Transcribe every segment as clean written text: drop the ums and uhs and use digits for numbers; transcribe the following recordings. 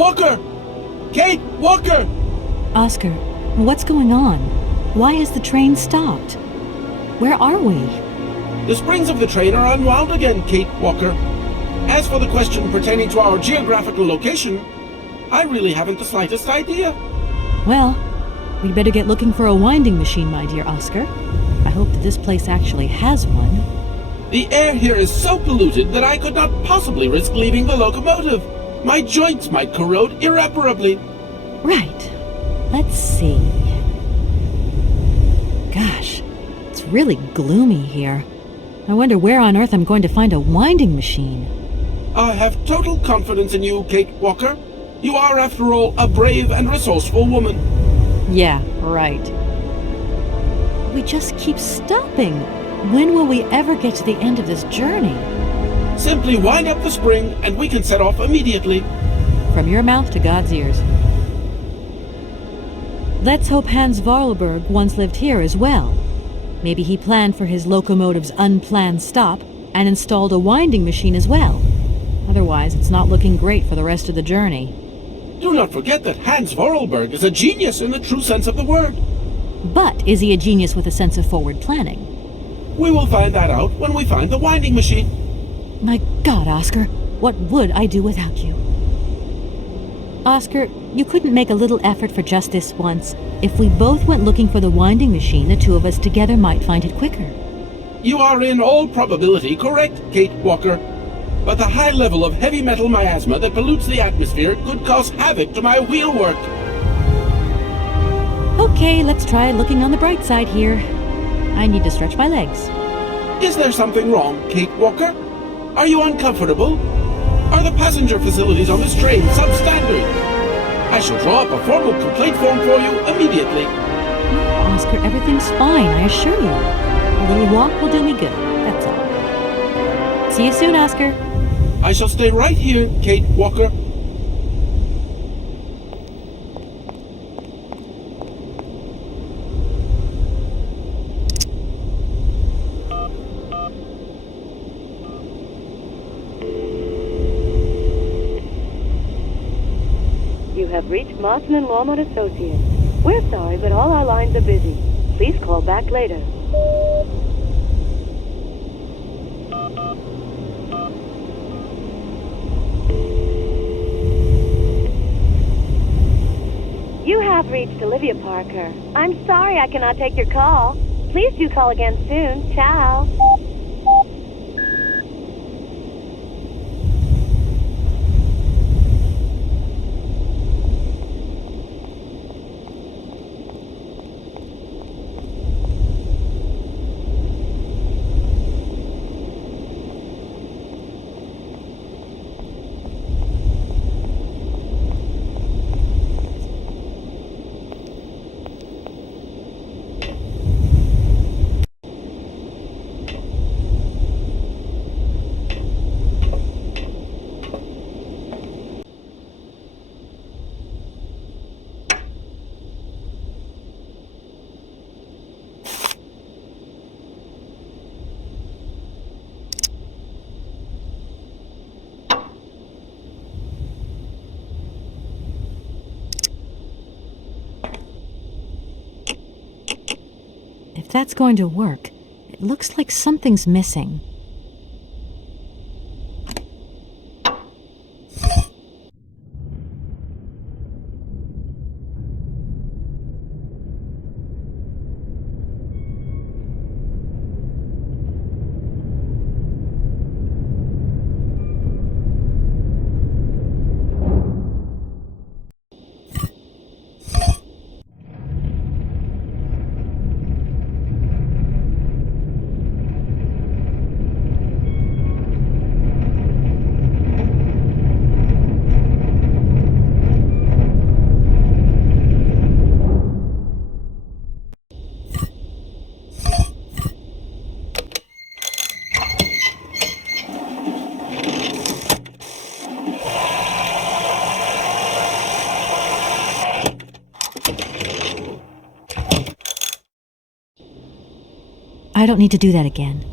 Walker! Kate Walker! Oscar, what's going on? Why is the train stopped? Where are we? The springs of the train are unwound again, Kate Walker. As for the question pertaining to our geographical location, I really haven't the slightest idea. Well, we'd better get looking for a winding machine, my dear Oscar. I hope that this place actually has one. The air here is so polluted that I could not possibly risk leaving the locomotive. My joints might corrode irreparably. Right. Let's see. Gosh, it's really gloomy here. I wonder where on earth I'm going to find a winding machine. I have total confidence in you, Kate Walker. You are, after all, a brave and resourceful woman. Yeah, right. We just keep stopping. When will we ever get to the end of this journey? Simply wind up the spring and we can set off immediately. From your mouth to God's ears. Let's hope Hans Varlberg once lived here as well. Maybe he planned for his locomotive's unplanned stop and installed a winding machine as well. Otherwise, it's not looking great for the rest of the journey. Do not forget that Hans Vorarlberg is a genius in the true sense of the word. But is he a genius with a sense of forward planning? We will find that out when we find the winding machine. My God, Oscar, what would I do without you? Oscar, you couldn't make a little effort for just this once. If we both went looking for the winding machine, the two of us together might find it quicker. You are in all probability correct, Kate Walker. But the high level of heavy metal miasma that pollutes the atmosphere could cause havoc to my wheelwork. Okay, let's try looking on the bright side here. I need to stretch my legs. Is there something wrong, Kate Walker? Are you uncomfortable? Are the passenger facilities on this train substandard? I shall draw up a formal complaint form for you immediately. No, Oscar, everything's fine, I assure you. A little walk will do me good, that's all. See you soon, Oscar. I shall stay right here, Kate Walker. You have reached Mawson and Walmart Associates. We're sorry, but all our lines are busy. Please call back later. You have reached Olivia Parker. I'm sorry I cannot take your call. Please do call again soon. Ciao. If that's going to work, it looks like something's missing. I don't need to do that again.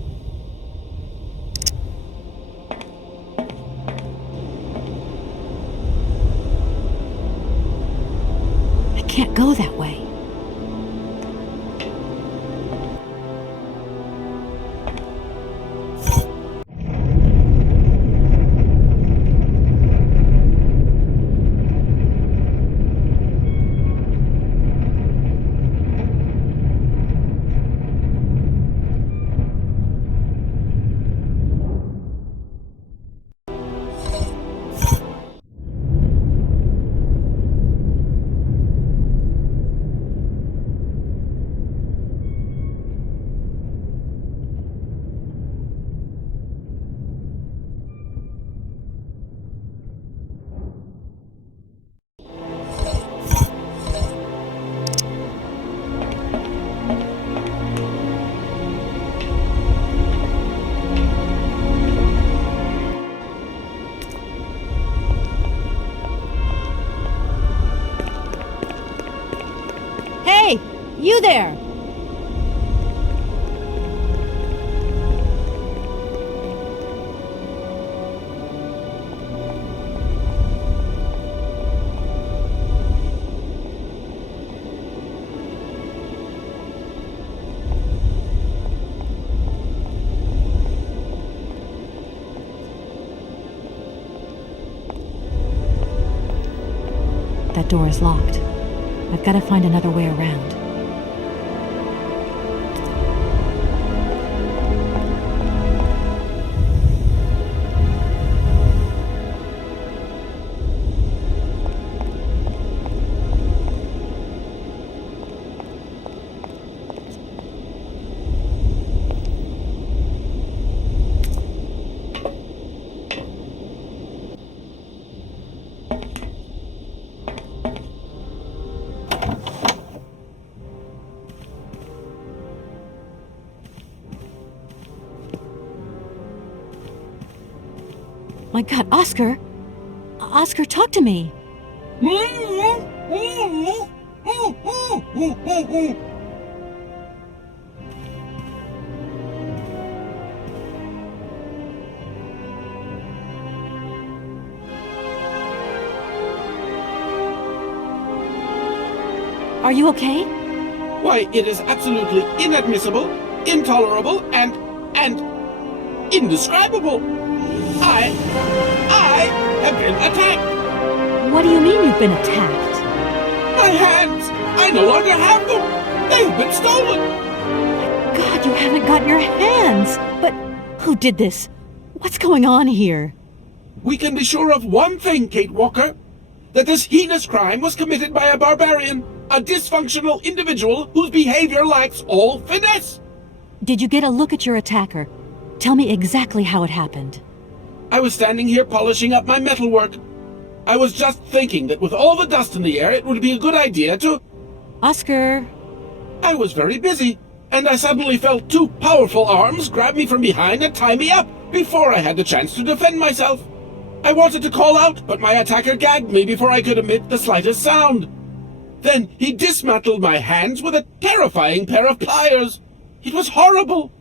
can't go that way. Hey, you there! That door is locked. I've got to find another way around. My God, Oscar! Oscar, talk to me! Are you okay? Why, it is absolutely inadmissible, intolerable, and indescribable. I have been attacked. What do you mean you've been attacked? My hands! I no longer have them! They've been stolen! God, you haven't got your hands! But who did this? What's going on here? We can be sure of one thing, Kate Walker. That this heinous crime was committed by a barbarian, a dysfunctional individual whose behavior lacks all finesse. Did you get a look at your attacker? Tell me exactly how it happened. I was standing here polishing up my metalwork. I was just thinking that with all the dust in the air, it would be a good idea to... Oscar! I was very busy, and I suddenly felt two powerful arms grab me from behind and tie me up before I had the chance to defend myself. I wanted to call out, but my attacker gagged me before I could emit the slightest sound. Then he dismantled my hands with a terrifying pair of pliers. It was horrible.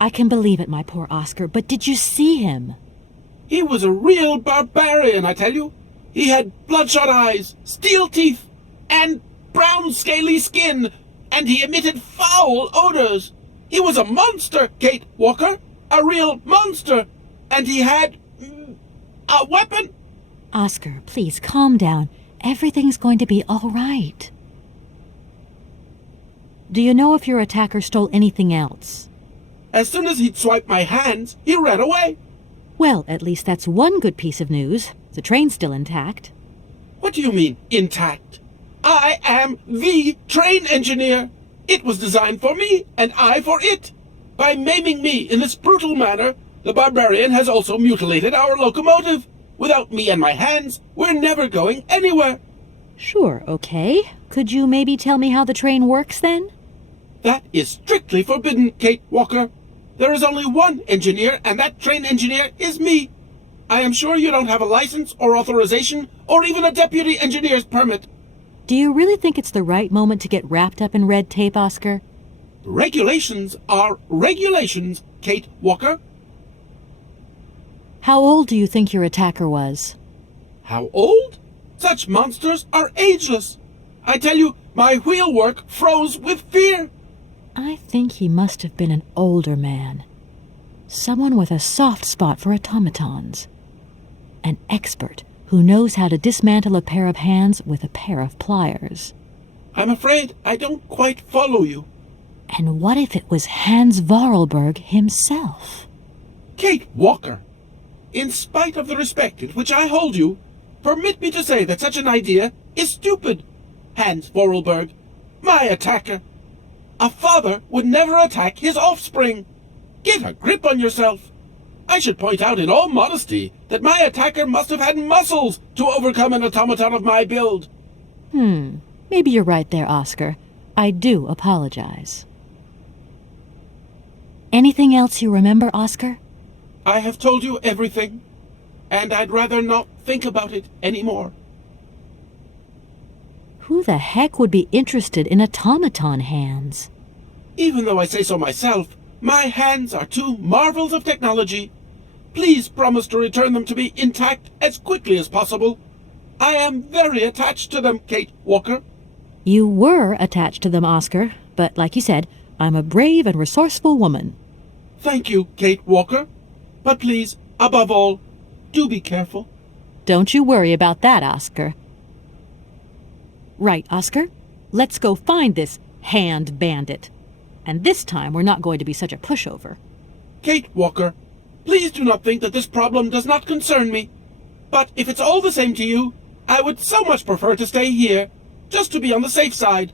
I can believe it, my poor Oscar, but did you see him? He was a real barbarian, I tell you. He had bloodshot eyes, steel teeth, and brown scaly skin, and he emitted foul odors. He was a monster, Kate Walker, a real monster, and he had a weapon. Oscar, please calm down. Everything's going to be all right. Do you know if your attacker stole anything else? As soon as he'd swiped my hands, he ran away. Well, at least that's one good piece of news. The train's still intact. What do you mean, intact? I am the train engineer. It was designed for me, and I for it. By maiming me in this brutal manner, the barbarian has also mutilated our locomotive. Without me and my hands, we're never going anywhere. Sure, okay. Could you maybe tell me how the train works, then? That is strictly forbidden, Kate Walker. There is only one engineer, and that train engineer is me. I am sure you don't have a license or authorization or even a deputy engineer's permit. Do you really think it's the right moment to get wrapped up in red tape, Oscar? Regulations are regulations, Kate Walker. How old do you think your attacker was? How old? Such monsters are ageless. I tell you, my wheelwork froze with fear. I think he must have been an older man. Someone with a soft spot for automatons. An expert who knows how to dismantle a pair of hands with a pair of pliers. I'm afraid I don't quite follow you. And what if it was Hans Vorarlberg himself? Kate Walker, in spite of the respect in which I hold you, permit me to say that such an idea is stupid. Hans Vorarlberg, my attacker. A father would never attack his offspring. Get a grip on yourself. I should point out in all modesty that my attacker must have had muscles to overcome an automaton of my build. Maybe you're right there, Oscar. I do apologize. Anything else you remember, Oscar? I have told you everything, and I'd rather not think about it anymore. Who the heck would be interested in automaton hands? Even though I say so myself, my hands are two marvels of technology. Please promise to return them to me intact as quickly as possible. I am very attached to them, Kate Walker. You were attached to them, Oscar, but like you said, I'm a brave and resourceful woman. Thank you, Kate Walker. But please, above all, do be careful. Don't you worry about that, Oscar. Right, Oscar? Let's go find this hand bandit. And this time we're not going to be such a pushover. Kate Walker, please do not think that this problem does not concern me. But if it's all the same to you, I would so much prefer to stay here, just to be on the safe side.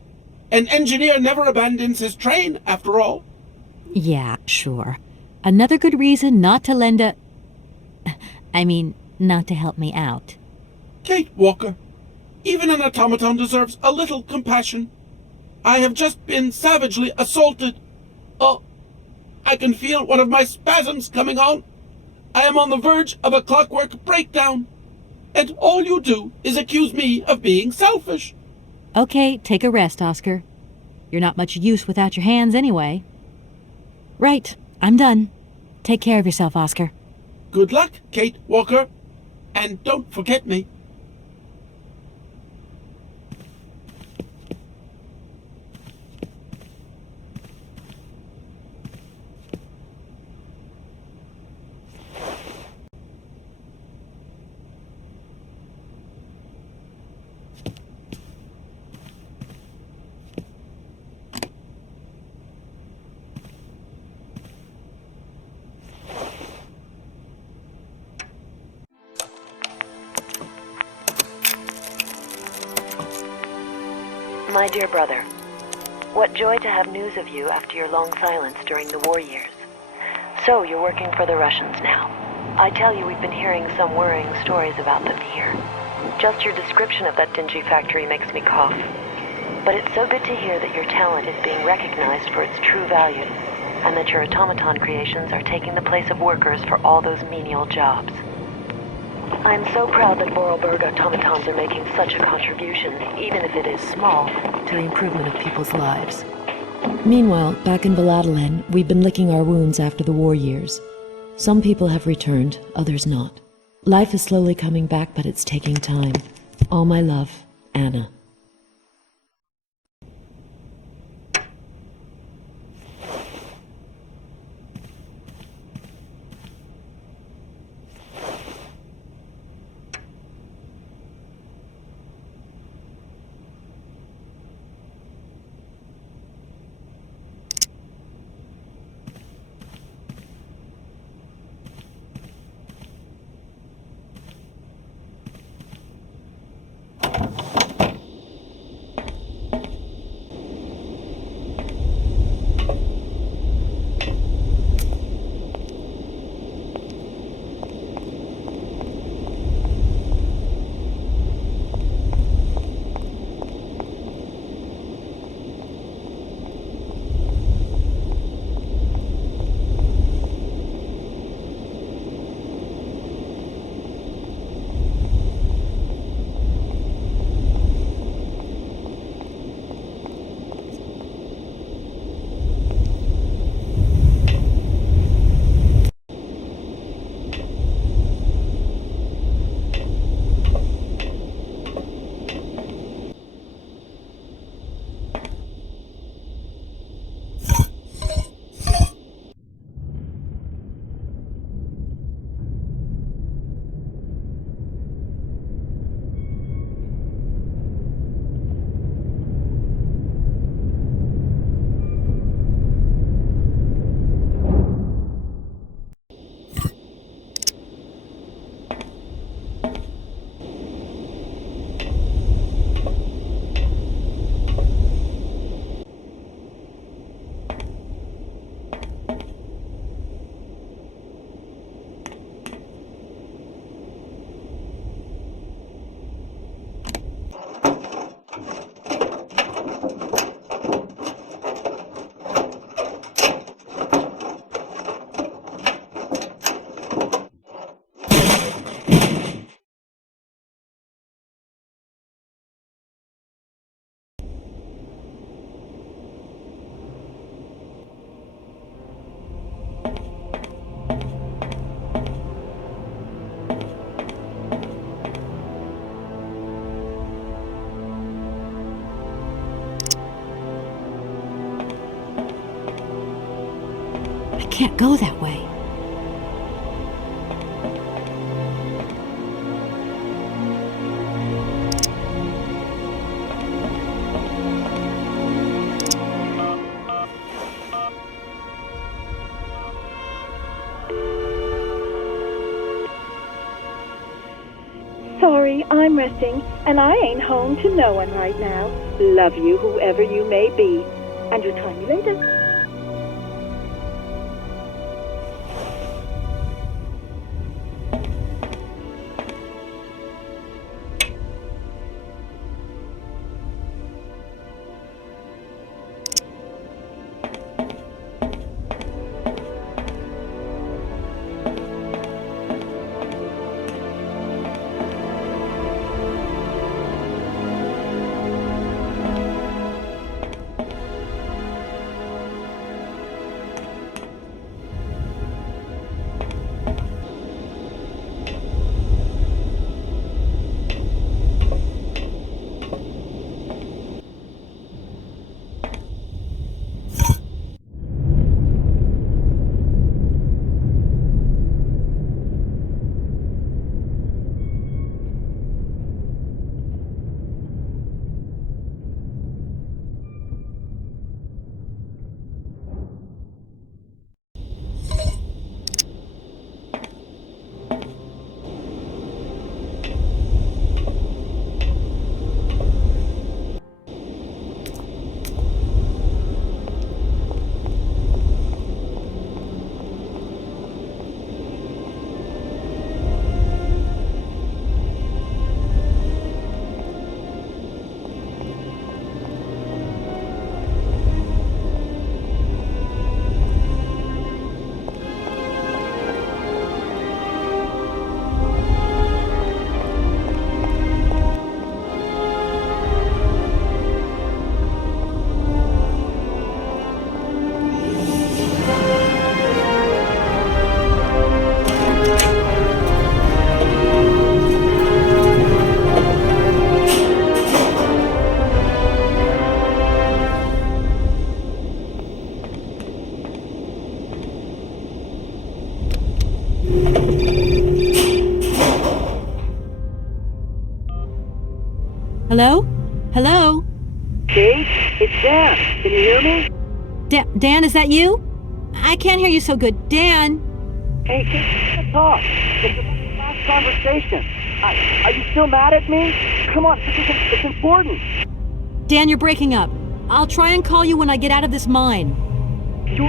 An engineer never abandons his train, after all. Yeah, sure. Another good reason not to lend a... not to help me out. Kate Walker, even an automaton deserves a little compassion. I have just been savagely assaulted. Oh, I can feel one of my spasms coming on. I am on the verge of a clockwork breakdown. And all you do is accuse me of being selfish. Okay, take a rest, Oscar. You're not much use without your hands anyway. Right, I'm done. Take care of yourself, Oscar. Good luck, Kate Walker. And don't forget me. My dear brother, what joy to have news of you after your long silence during the war years. So, you're working for the Russians now. I tell you, we've been hearing some worrying stories about them here. Just your description of that dingy factory makes me cough. But it's so good to hear that your talent is being recognized for its true value, and that your automaton creations are taking the place of workers for all those menial jobs. I'm so proud that Vorarlberg automatons are making such a contribution, even if it is small, to the improvement of people's lives. Meanwhile, back in Valladolid, we've been licking our wounds after the war years. Some people have returned, others not. Life is slowly coming back, but it's taking time. All my love, Anna. I can't go that way. Sorry, I'm resting, and I ain't home to no one right now. Love you, whoever you may be. And you'll try me later. Hello? Hello? Kate, it's Dan. Can you hear me? Dan, is that you? I can't hear you so good. Dan! Hey, Kate, let's talk. It's the last conversation. Are you still mad at me? Come on, it's important. Dan, you're breaking up. I'll try and call you when I get out of this mine. You...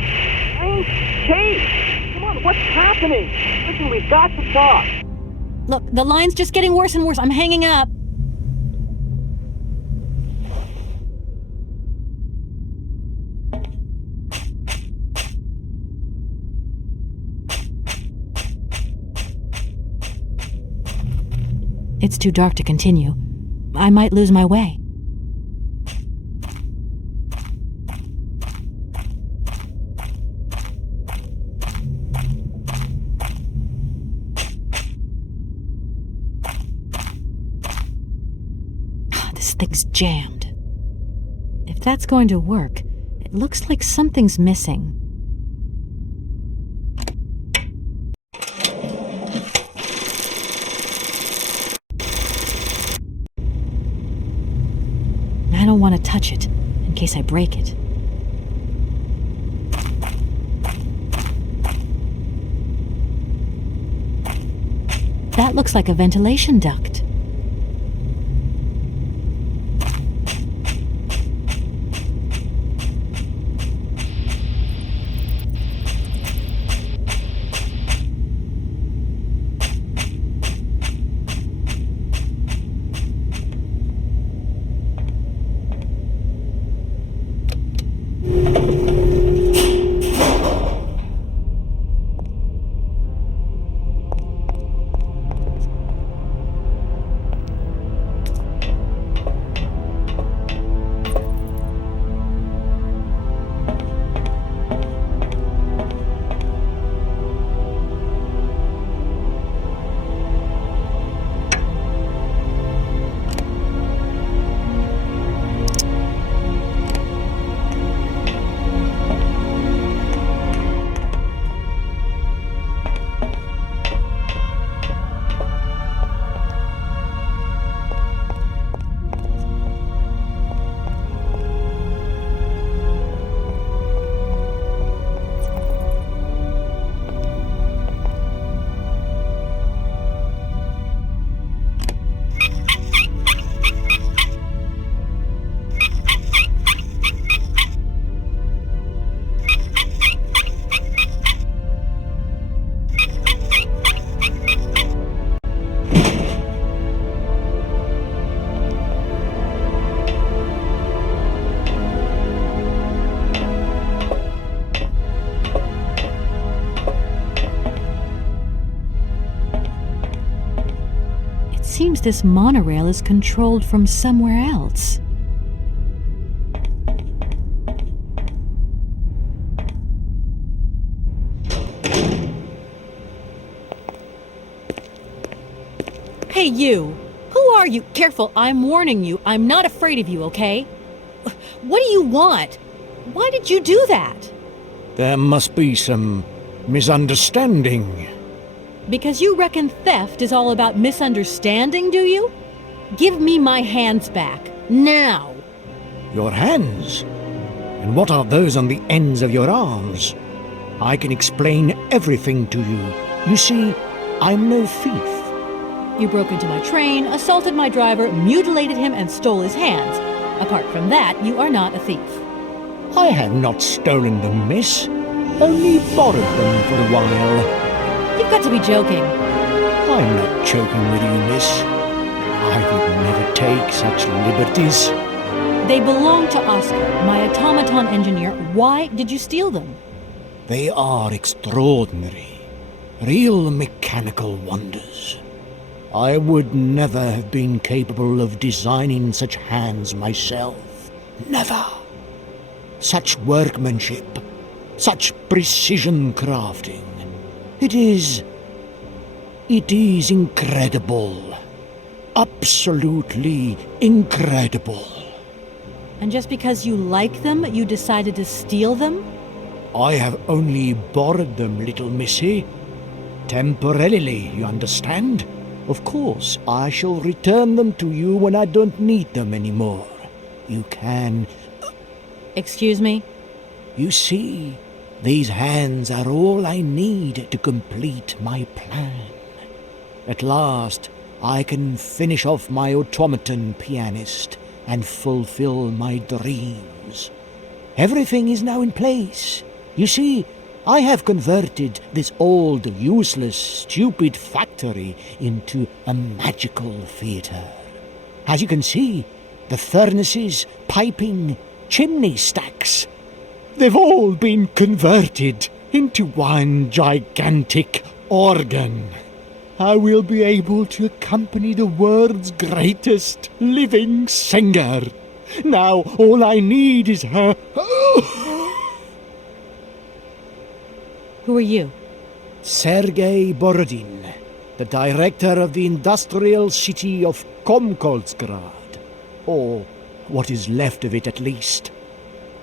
Kate! Come on, what's happening? Listen, we've got to talk. Look, the line's just getting worse and worse. I'm hanging up. It's too dark to continue. I might lose my way. This thing's jammed. If that's going to work, it looks like something's missing. I don't want to touch it, in case I break it. That looks like a ventilation duct. this monorail is controlled from somewhere else. Hey, you! Who are you? Careful, I'm warning you. I'm not afraid of you, okay? What do you want? Why did you do that? There must be some misunderstanding. Because you reckon theft is all about misunderstanding, do you? Give me my hands back. Now! Your hands? And what are those on the ends of your arms? I can explain everything to you. You see, I'm no thief. You broke into my train, assaulted my driver, mutilated him, and stole his hands. Apart from that, you are not a thief. I have not stolen them, miss. Only borrowed them for a while. You've got to be joking. I'm not joking with you, miss. I would never take such liberties. They belong to Oscar, my automaton engineer. Why did you steal them? They are extraordinary. Real mechanical wonders. I would never have been capable of designing such hands myself. Never. Such workmanship. Such precision crafting. It is incredible. Absolutely incredible. And just because you like them, you decided to steal them? I have only borrowed them, little missy. Temporarily, you understand? Of course, I shall return them to you when I don't need them anymore. You can... Excuse me? You see, these hands are all I need to complete my plan. At last, I can finish off my automaton pianist and fulfill my dreams. Everything is now in place. You see, I have converted this old, useless, stupid factory into a magical theatre. As you can see, the furnaces, piping, chimney stacks, they've all been converted into one gigantic organ. I will be able to accompany the world's greatest living singer. Now all I need is her... Who are you? Sergei Borodin, the director of the industrial city of Komkolzgrad. Or what is left of it at least.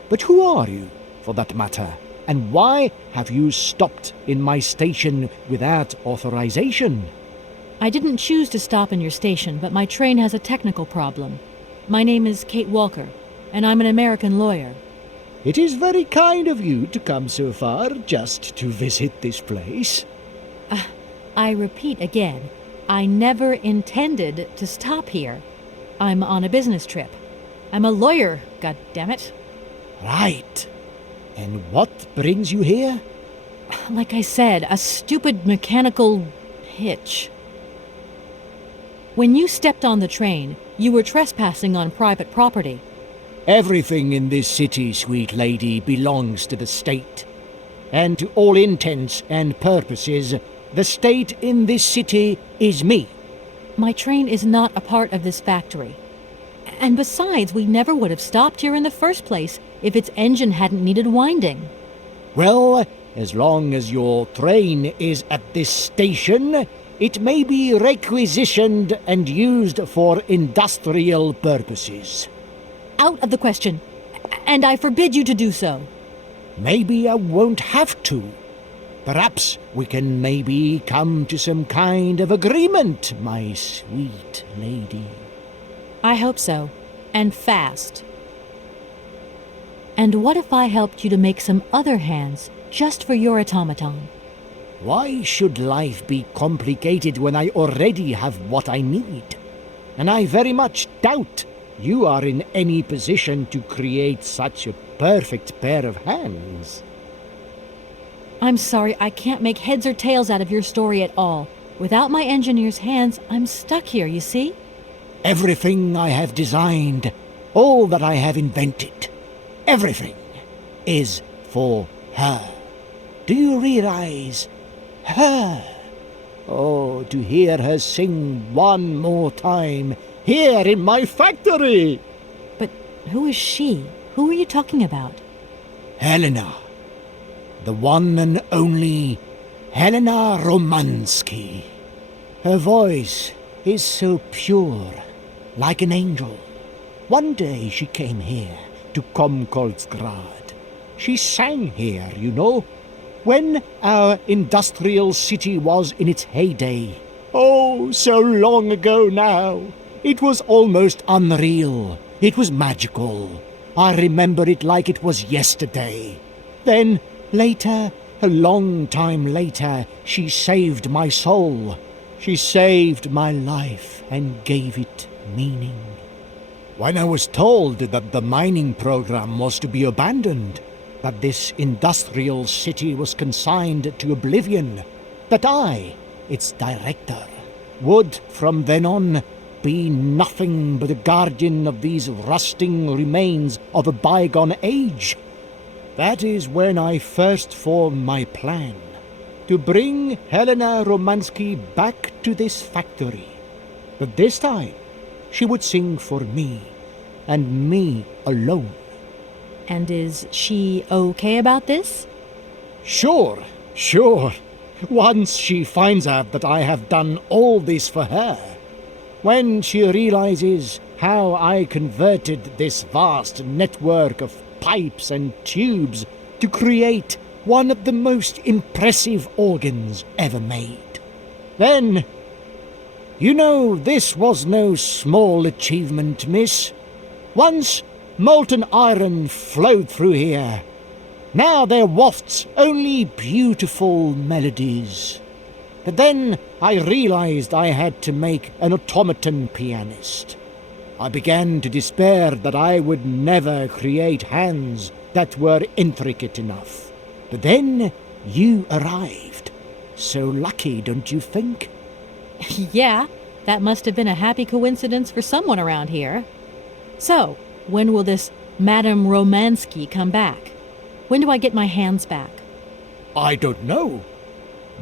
But who are you, for that matter? And why have you stopped in my station without authorization? I didn't choose to stop in your station, but my train has a technical problem. My name is Kate Walker, and I'm an American lawyer. It is very kind of you to come so far just to visit this place. I repeat again, I never intended to stop here. I'm on a business trip. I'm a lawyer, goddammit. Right. And what brings you here? Like I said, a stupid mechanical hitch. When you stepped on the train, you were trespassing on private property. Everything in this city, sweet lady, belongs to the state. And to all intents and purposes, the state in this city is me. My train is not a part of this factory. And besides, we never would have stopped here in the first place if its engine hadn't needed winding. Well, as long as your train is at this station, it may be requisitioned and used for industrial purposes. Out of the question. And I forbid you to do so. Maybe I won't have to. Perhaps we can maybe come to some kind of agreement, my sweet lady. I hope so. And fast. And what if I helped you to make some other hands, just for your automaton? Why should life be complicated when I already have what I need? And I very much doubt you are in any position to create such a perfect pair of hands. I'm sorry, I can't make heads or tails out of your story at all. Without my engineer's hands, I'm stuck here, you see? Everything I have designed, all that I have invented, everything is for her. Do you realize? Her. Oh, to hear her sing one more time, here in my factory! But who is she? Who are you talking about? Helena. The one and only Helena Romansky. Her voice is so pure, like an angel. One day she came here to Komkolzgrad. She sang here, you know, when our industrial city was in its heyday. Oh, so long ago now. It was almost unreal. It was magical. I remember it like it was yesterday. Then, later, a long time later, she saved my soul. She saved my life and gave it meaning. When I was told that the mining program was to be abandoned, that this industrial city was consigned to oblivion, that I, its director, would from then on be nothing but a guardian of these rusting remains of a bygone age, that is when I first formed my plan to bring Helena Romansky back to this factory. But this time, she would sing for me, and me alone. And is she okay about this? Sure. Once she finds out that I have done all this for her, when she realizes how I converted this vast network of pipes and tubes to create one of the most impressive organs ever made, then, you know, this was no small achievement, miss. Once molten iron flowed through here. Now there wafts only beautiful melodies. But then I realized I had to make an automaton pianist. I began to despair that I would never create hands that were intricate enough. But then you arrived. So lucky, don't you think? Yeah, that must have been a happy coincidence for someone around here. So, when will this Madame Romansky come back? When do I get my hands back? I don't know.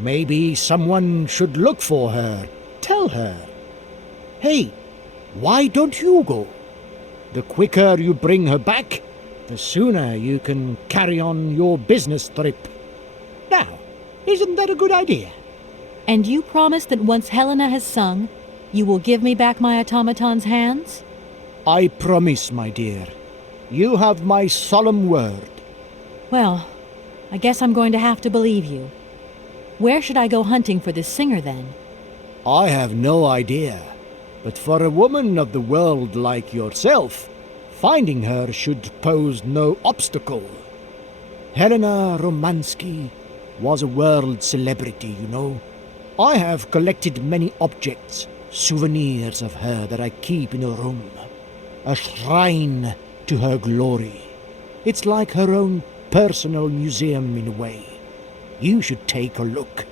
Maybe someone should look for her. Tell her. Hey, why don't you go? The quicker you bring her back, the sooner you can carry on your business trip. Now, isn't that a good idea? And you promise that once Helena has sung, you will give me back my automaton's hands? I promise, my dear. You have my solemn word. Well, I guess I'm going to have to believe you. Where should I go hunting for this singer, then? I have no idea. But for a woman of the world like yourself, finding her should pose no obstacle. Helena Romansky was a world celebrity, you know. I have collected many objects, souvenirs of her that I keep in a room. A shrine to her glory. It's like her own personal museum in a way. You should take a look.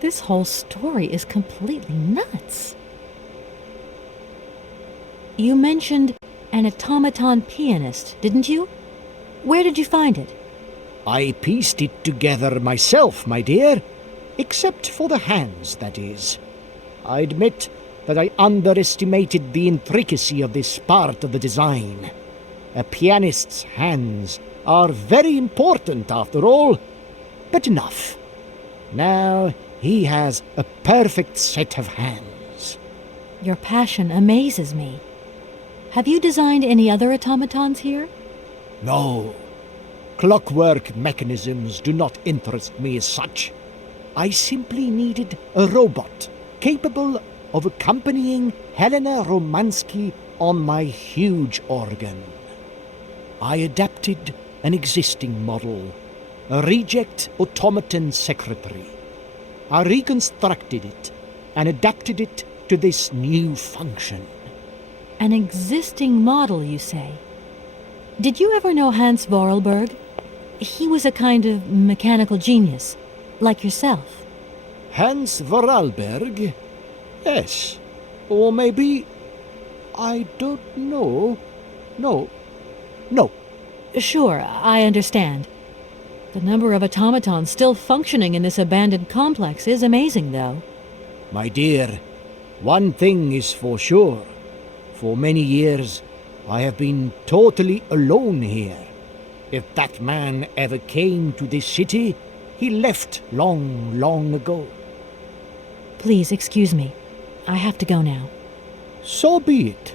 This whole story is completely nuts. You mentioned an automaton pianist, didn't you? Where did you find it? I pieced it together myself, my dear. Except for the hands, that is. I admit that I underestimated the intricacy of this part of the design. A pianist's hands are very important, after all. But enough. Now he has a perfect set of hands. Your passion amazes me. Have you designed any other automatons here? No. Clockwork mechanisms do not interest me as such. I simply needed a robot capable of accompanying Helena Romansky on my huge organ. I adapted an existing model, a reject automaton secretary. I reconstructed it and adapted it to this new function. An existing model, you say? Did you ever know Hans Vorarlberg? He was a kind of mechanical genius, like yourself. Hans Vorarlberg? Yes. Or maybe... I don't know. No. No. Sure, I understand. The number of automatons still functioning in this abandoned complex is amazing, though. My dear, one thing is for sure. For many years, I have been totally alone here. If that man ever came to this city, he left long, long ago. Please, excuse me. I have to go now. So be it.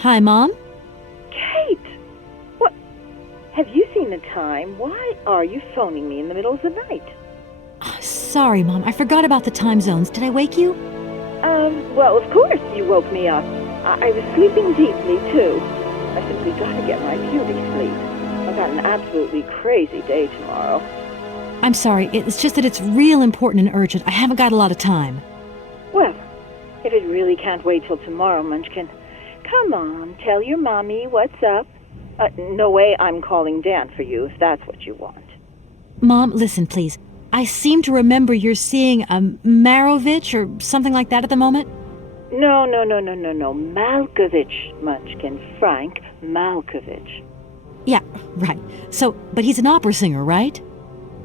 Hi, Mom? Kate! What? Have you seen the time? Why are you phoning me in the middle of the night? Sorry, Mom. I forgot about the time zones. Did I wake you? Well, of course you woke me up. I was sleeping deeply, too. I simply gotta get my beauty sleep. I've got an absolutely crazy day tomorrow. I'm sorry. It's just that it's real important and urgent. I haven't got a lot of time. Well, if it really can't wait till tomorrow, Munchkin, come on, tell your mommy what's up. No way I'm calling Dan for you, if that's what you want. Mom, listen, please. I seem to remember you're seeing a Marovich or something like that at the moment. No. Malkovich, Munchkin. Frank Malkovich. Yeah, right. So, but he's an opera singer, right?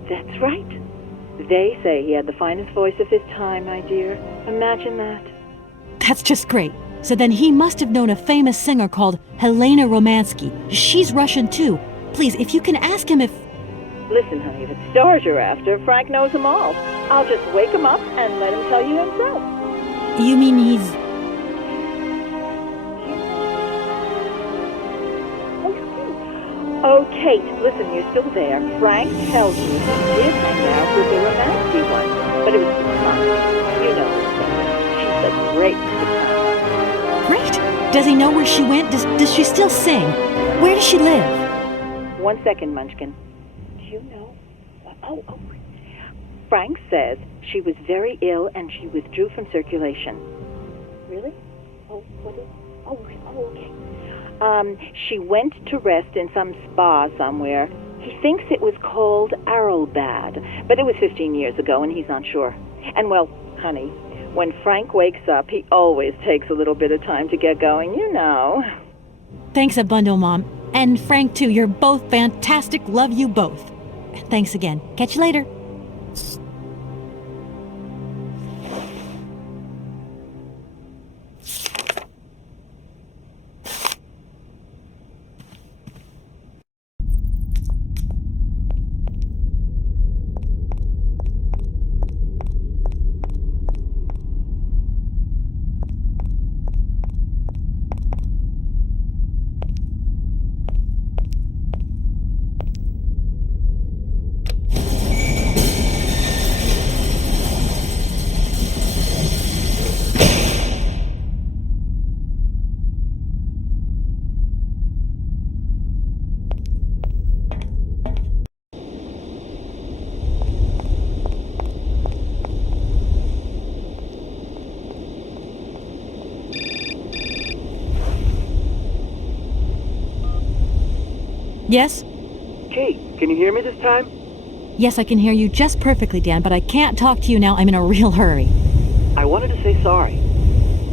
That's right. They say he had the finest voice of his time, my dear. Imagine that. That's just great. So then he must have known a famous singer called Helena Romansky. She's Russian too. Please, if you can ask him if... Listen, honey, if it's stars you're after, Frank knows them all. I'll just wake him up and let him tell you himself. You mean he's... Oh, Kate, listen, you're still there. Frank tells me he did hang out with the Romansky one, but it was fun. You know, she's a great guitar. Great! Does he know where she went? Does she still sing? Where does she live? 1 second, Munchkin. Do you know? Oh. Frank says she was very ill and she withdrew from circulation. Really? Oh, what is... Oh, okay. She went to rest in some spa somewhere. He thinks it was called Arlbad, but it was 15 years ago and he's not sure. And well, honey, when Frank wakes up, he always takes a little bit of time to get going, you know. Thanks a bundle, Mom. And Frank, too. You're both fantastic. Love you both. Thanks again. Catch you later. Yes? Kate, can you hear me this time? Yes, I can hear you just perfectly, Dan, but I can't talk to you now. I'm in a real hurry. I wanted to say sorry.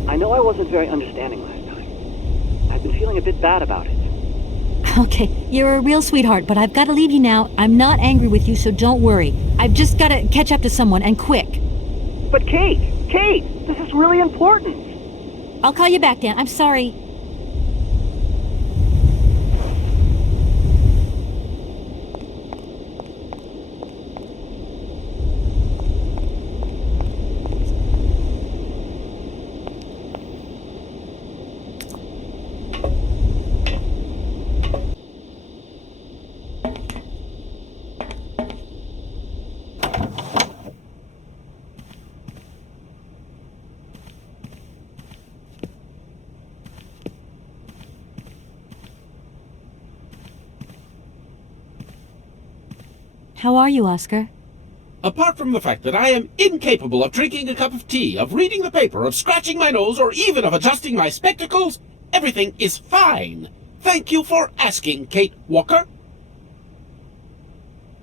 I know I wasn't very understanding last time. I've been feeling a bit bad about it. Okay, you're a real sweetheart, but I've got to leave you now. I'm not angry with you, so don't worry. I've just got to catch up to someone, and quick. But Kate, this is really important. I'll call you back, Dan. I'm sorry. How are you, Oscar? Apart from the fact that I am incapable of drinking a cup of tea, of reading the paper, of scratching my nose, or even of adjusting my spectacles, everything is fine. Thank you for asking, Kate Walker.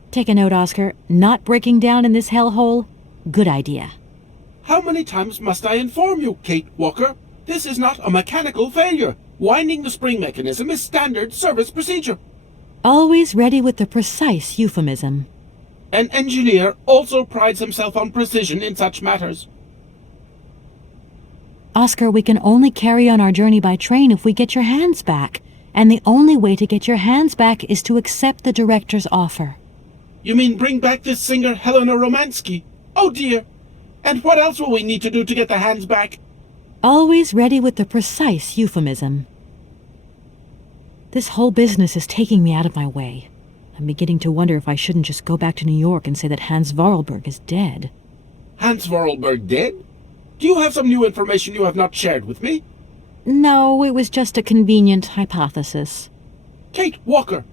Take a note, Oscar. Not breaking down in this hellhole? Good idea. How many times must I inform you, Kate Walker? This is not a mechanical failure. Winding the spring mechanism is standard service procedure. Always ready with the precise euphemism. An engineer also prides himself on precision in such matters. Oscar, we can only carry on our journey by train if we get your hands back. And the only way to get your hands back is to accept the director's offer. You mean bring back this singer Helena Romansky? Oh dear. And what else will we need to do to get the hands back? Always ready with the precise euphemism. This whole business is taking me out of my way. I'm beginning to wonder if I shouldn't just go back to New York and say that Hans Vorarlberg is dead. Hans Vorarlberg dead? Do you have some new information you have not shared with me? No, it was just a convenient hypothesis. Kate Walker,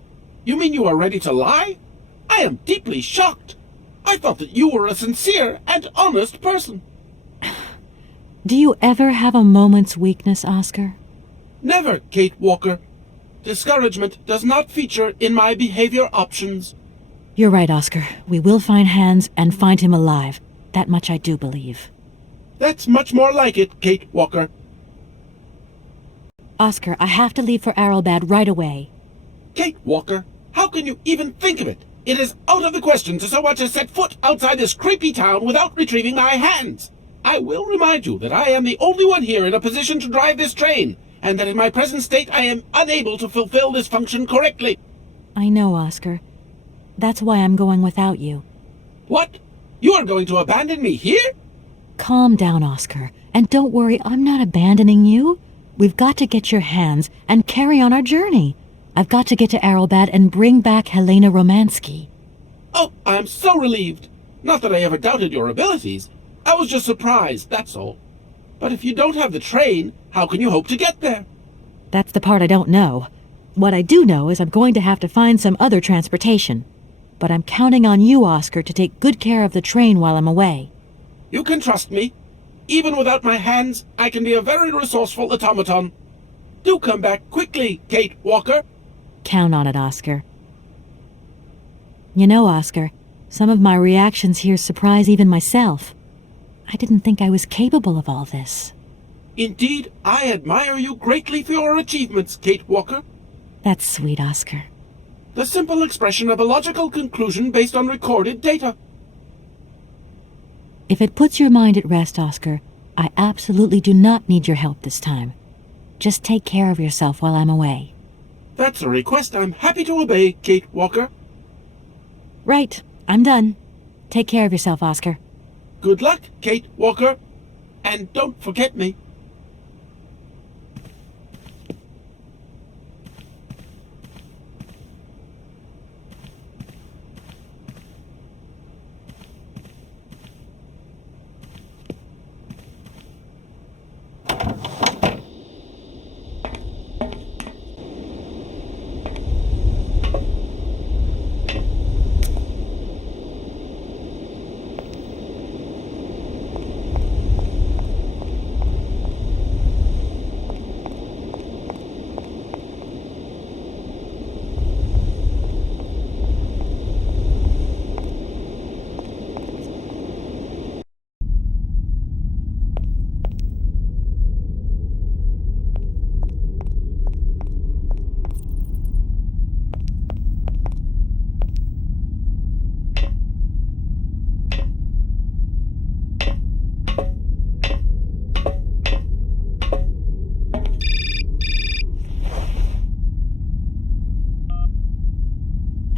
you mean you are ready to lie? I am deeply shocked. I thought that you were a sincere and honest person. Do you ever have a moment's weakness, Oscar? Never, Kate Walker. Discouragement does not feature in my behavior options. You're right, Oscar. We will find Hans and find him alive. That much I do believe. That's much more like it, Kate Walker. Oscar, I have to leave for Arrowbad right away. Kate Walker, how can you even think of it? It is out of the question to so much as set foot outside this creepy town without retrieving my hands. I will remind you that I am the only one here in a position to drive this train, and that in my present state I am unable to fulfill this function correctly. I know, Oscar. That's why I'm going without you. What? You are going to abandon me here? Calm down, Oscar. And don't worry, I'm not abandoning you. We've got to get your hands and carry on our journey. I've got to get to Arrowbad and bring back Helena Romansky. Oh, I am so relieved. Not that I ever doubted your abilities. I was just surprised, that's all. But if you don't have the train, how can you hope to get there? That's the part I don't know. What I do know is I'm going to have to find some other transportation. But I'm counting on you, Oscar, to take good care of the train while I'm away. You can trust me. Even without my hands, I can be a very resourceful automaton. Do come back quickly, Kate Walker. Count on it, Oscar. You know, Oscar, some of my reactions here surprise even myself. I didn't think I was capable of all this. Indeed, I admire you greatly for your achievements, Kate Walker. That's sweet, Oscar. The simple expression of a logical conclusion based on recorded data. If it puts your mind at rest, Oscar, I absolutely do not need your help this time. Just take care of yourself while I'm away. That's a request I'm happy to obey, Kate Walker. Right, I'm done. Take care of yourself, Oscar. Good luck, Kate Walker. And don't forget me.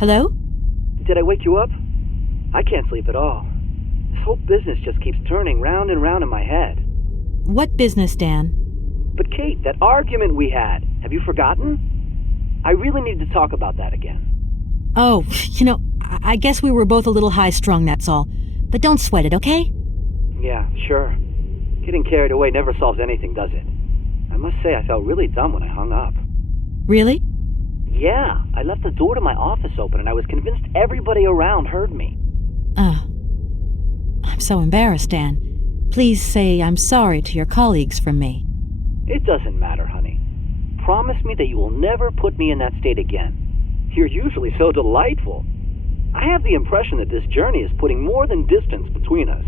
Hello? Did I wake you up? I can't sleep at all. This whole business just keeps turning round and round in my head. What business, Dan? But Kate, that argument we had, have you forgotten? I really need to talk about that again. Oh, I guess we were both a little high-strung, that's all. But don't sweat it, okay? Yeah, sure. Getting carried away never solves anything, does it? I must say I felt really dumb when I hung up. Really? Yeah, I left the door to my office open and I was convinced everybody around heard me. I'm so embarrassed, Dan. Please say I'm sorry to your colleagues from me. It doesn't matter, honey. Promise me that you will never put me in that state again. You're usually so delightful. I have the impression that this journey is putting more than distance between us.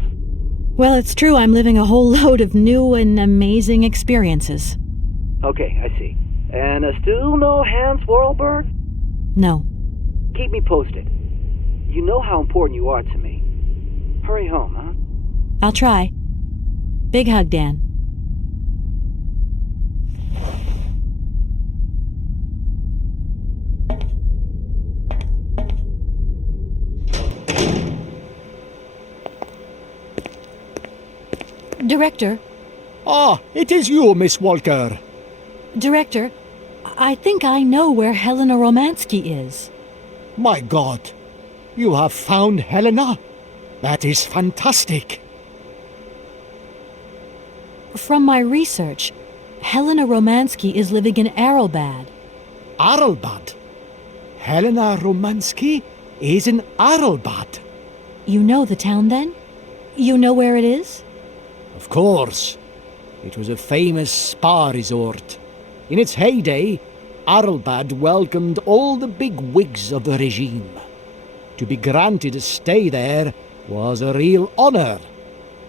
Well, it's true I'm living a whole load of new and amazing experiences. Okay, I see. And still no Hans Vorarlberg? No. Keep me posted. You know how important you are to me. Hurry home, huh? I'll try. Big hug, Dan. Director, Ah, it is you, Miss Walker. Director, I think I know where Helena Romansky is. My God, you have found Helena? That is fantastic. From my research, Helena Romansky is living in Arelbad. Arelbad? Helena Romansky is in Arelbad. You know the town, then? You know where it is? Of course. It was a famous spa resort. In its heyday, Arelbad welcomed all the big wigs of the regime. To be granted a stay there was a real honor.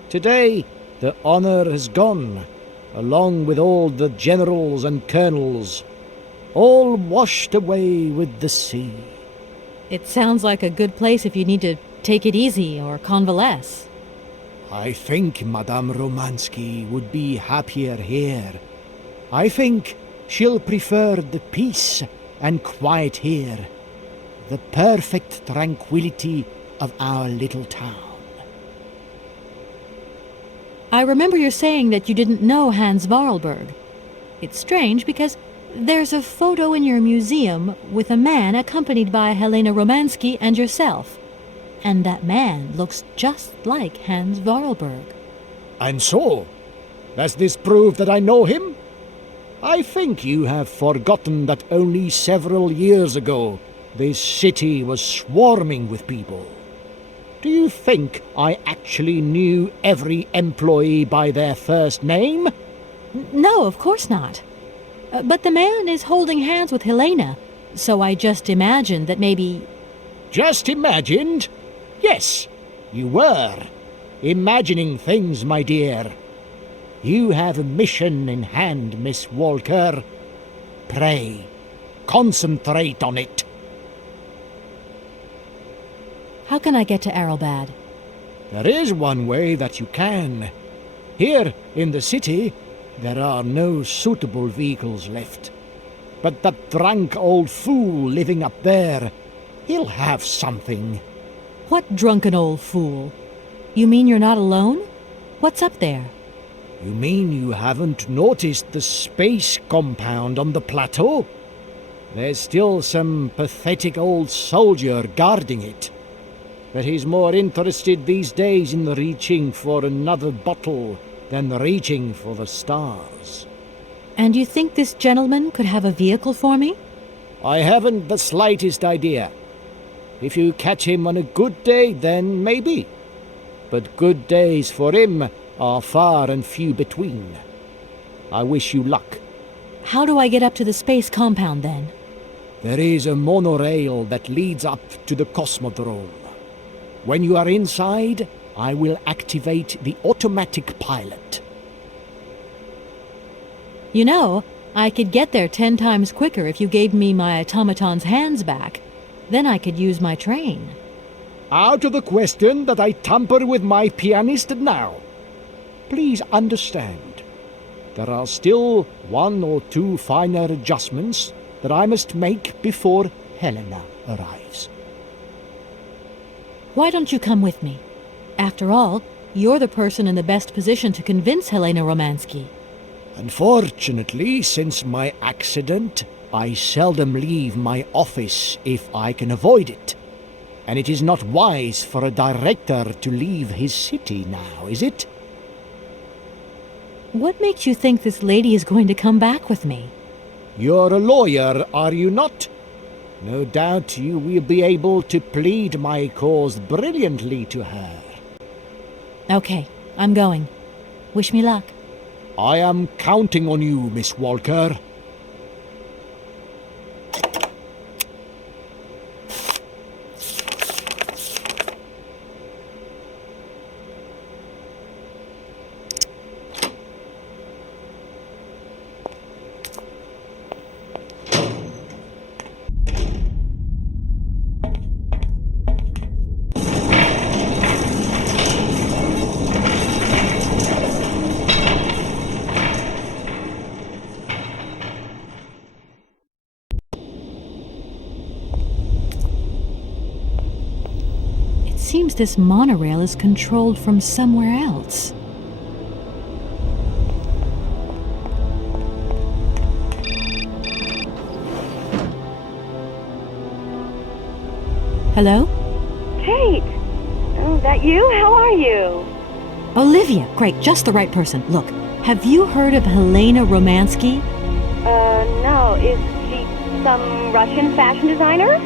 Today, the honor has gone, along with all the generals and colonels, all washed away with the sea. It sounds like a good place if you need to take it easy or convalesce. I think Madame Romansky would be happier here. I think she'll prefer the peace and quiet here, the perfect tranquility of our little town. I remember you saying that you didn't know Hans Vorarlberg. It's strange because there's a photo in your museum with a man accompanied by Helena Romansky and yourself. And that man looks just like Hans Vorarlberg. And so, does this prove that I know him? I think you have forgotten that only several years ago this city was swarming with people. Do you think I actually knew every employee by their first name? No, of course not. But the man is holding hands with Helena, so I just imagined that maybe... Just imagined? Yes, you were. Imagining things, my dear. You have a mission in hand, Miss Walker. Pray, concentrate on it. How can I get to Arelbad? There is one way that you can. Here in the city, there are no suitable vehicles left. But that drunk old fool living up there, he'll have something. What drunken old fool? You mean you're not alone? What's up there? You mean you haven't noticed the space compound on the plateau? There's still some pathetic old soldier guarding it. But he's more interested these days in reaching for another bottle than reaching for the stars. And you think this gentleman could have a vehicle for me? I haven't the slightest idea. If you catch him on a good day, then maybe. But good days for him are far and few between. I wish you luck. How do I get up to the space compound, then? There is a monorail that leads up to the Cosmodrome. When you are inside, I will activate the automatic pilot. You know, I could get there 10 times quicker if you gave me my automaton's hands back. Then I could use my train. Out of the question that I tamper with my pianist now. Please understand, there are still 1 or 2 finer adjustments that I must make before Helena arrives. Why don't you come with me? After all, you're the person in the best position to convince Helena Romansky. Unfortunately, since my accident, I seldom leave my office if I can avoid it. And it is not wise for a director to leave his city now, is it? What makes you think this lady is going to come back with me? You're a lawyer, are you not? No doubt you will be able to plead my cause brilliantly to her. Okay, I'm going. Wish me luck. I am counting on you, Miss Walker. Seems this monorail is controlled from somewhere else. Hello? Kate! Oh, that you? How are you? Olivia! Great, just the right person. Look, have you heard of Helena Romansky? No. Is she some Russian fashion designer?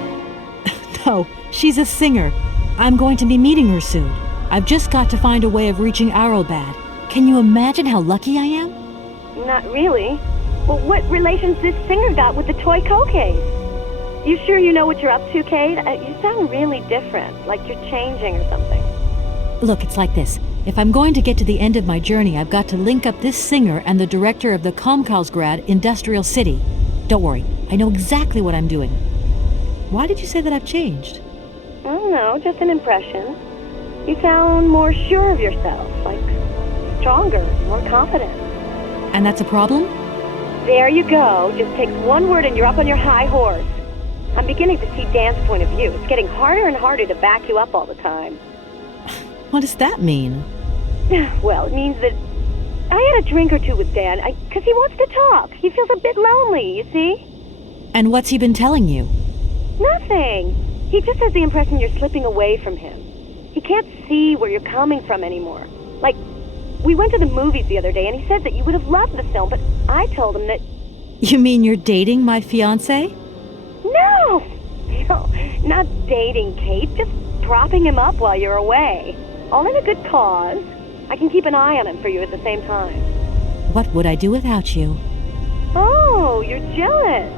No, she's a singer. I'm going to be meeting her soon. I've just got to find a way of reaching Arlbad. Can you imagine how lucky I am? Not really. Well, what relation's this singer got with the toy case? You sure you know what you're up to, Kate? You sound really different, like you're changing or something. Look, it's like this. If I'm going to get to the end of my journey, I've got to link up this singer and the director of the Komkolzgrad Industrial City. Don't worry, I know exactly what I'm doing. Why did you say that I've changed? I don't know, just an impression. You sound more sure of yourself, like stronger, more confident. And that's a problem? There you go. Just takes one word and you're up on your high horse. I'm beginning to see Dan's point of view. It's getting harder and harder to back you up all the time. What does that mean? Well, it means that I had a drink or two with Dan, because he wants to talk. He feels a bit lonely, you see? And what's he been telling you? Nothing. He just has the impression you're slipping away from him. He can't see where you're coming from anymore. Like, we went to the movies the other day, and he said that you would have loved the film, but I told him that... You mean you're dating my fiancé? No! No, not dating, Kate. Just propping him up while you're away. All in a good cause. I can keep an eye on him for you at the same time. What would I do without you? Oh, you're jealous.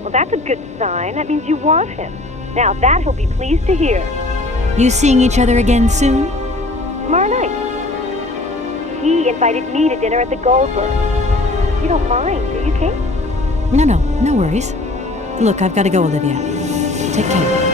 Well, that's a good sign. That means you want him. Now, that he'll be pleased to hear. You seeing each other again soon? Tomorrow night. He invited me to dinner at the Goldberg. You don't mind, do you, Kate? No worries. Look, I've got to go, Olivia. Take care.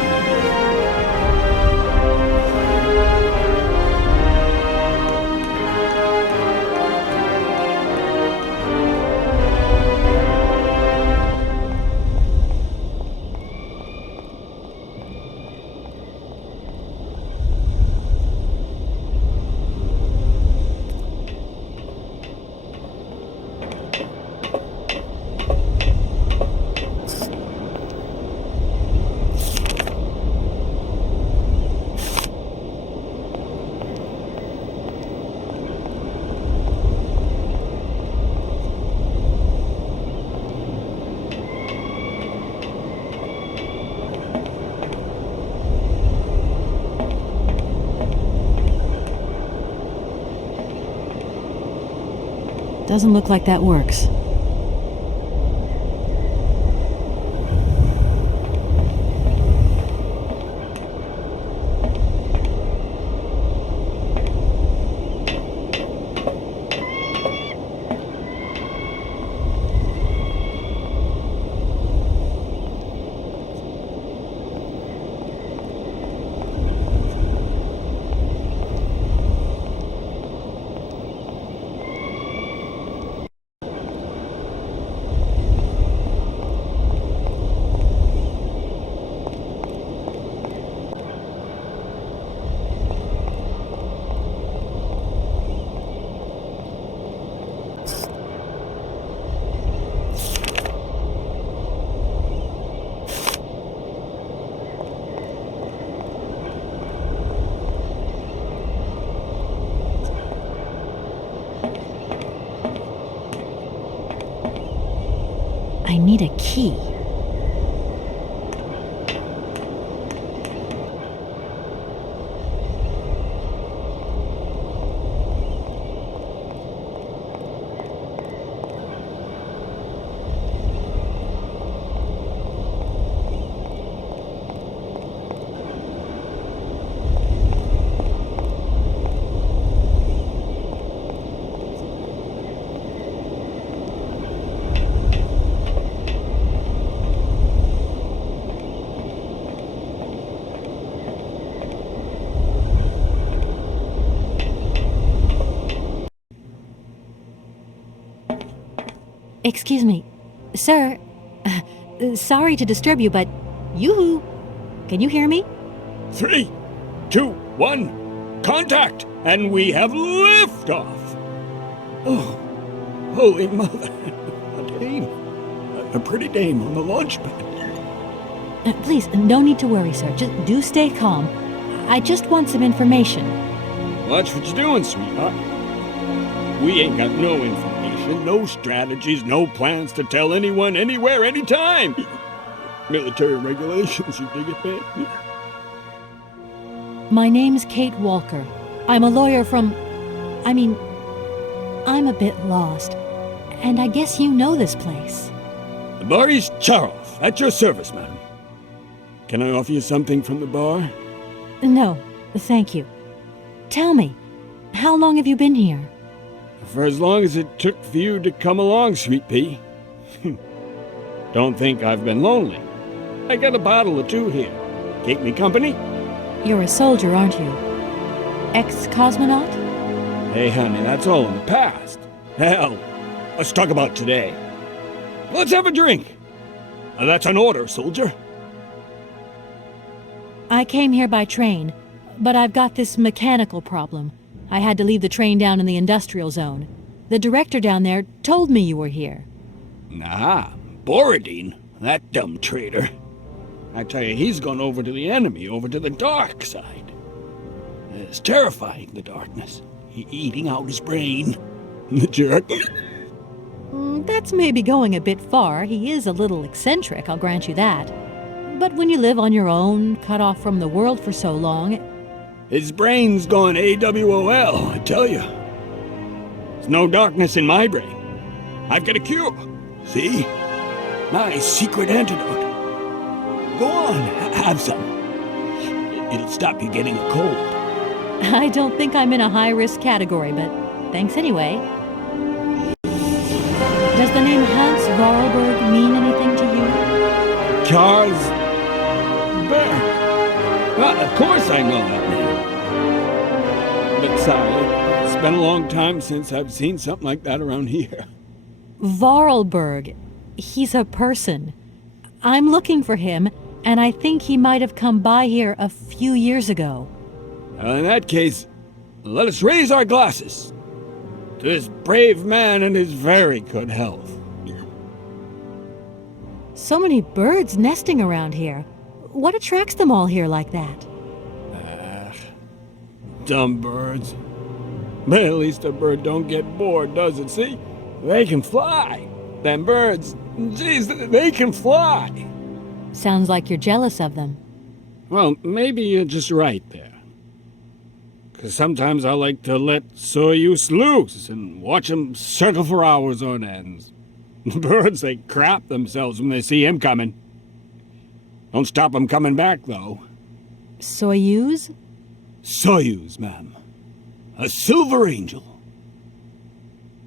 Doesn't look like that works. I need a key. Excuse me. Sir, sorry to disturb you, but yoo-hoo! Can you hear me? 3, 2, 1, contact! And we have liftoff! Oh, holy mother. A dame. A pretty dame on the launch pad. Please, no need to worry, sir. Just do stay calm. I just want some information. Watch what you're doing, sweetheart. We ain't got no information, no strategies, no plans to tell anyone, anywhere, anytime. Military regulations, you dig it, man? My name's Kate Walker. I'm a lawyer from... I'm a bit lost. And I guess you know this place. Boris Charov, at your service, madam. Can I offer you something from the bar? No, thank you. Tell me, how long have you been here? For as long as it took for you to come along, Sweet Pea. Don't think I've been lonely. I got a bottle or two here. Keep me company? You're a soldier, aren't you? Ex-cosmonaut? Hey, honey, that's all in the past. Hell, let's talk about today. Let's have a drink. That's an order, soldier. I came here by train, but I've got this mechanical problem. I had to leave the train down in the industrial zone. The director down there told me you were here. Ah, Borodine, that dumb traitor. I tell you, he's gone over to the enemy, over to the dark side. It's terrifying, the darkness. Eating out his brain. The jerk. That's maybe going a bit far. He is a little eccentric, I'll grant you that. But when you live on your own, cut off from the world for so long... His brain's gone AWOL, I tell you. There's no darkness in my brain. I've got a cure. See? My secret antidote. Go on, have some. It'll stop you getting a cold. I don't think I'm in a high-risk category, but thanks anyway. Does the name Hans Vorarlberg mean anything to you? Charles Berg. Well, of course I know that name. But sorry, it's been a long time since I've seen something like that around here. Vorarlberg. He's a person. I'm looking for him, and I think he might have come by here a few years ago. Well, in that case, let us raise our glasses to this brave man and his very good health. So many birds nesting around here. What attracts them all here like that? Dumb birds. But at least a bird don't get bored, does it? See? They can fly. Them birds, jeez, they can fly. Sounds like you're jealous of them. Well, maybe you're just right there. 'Cause sometimes I like to let Soyuz loose and watch them circle for hours on ends. The birds, they crap themselves when they see him coming. Don't stop him coming back, though. Soyuz? Soyuz, ma'am. A silver angel.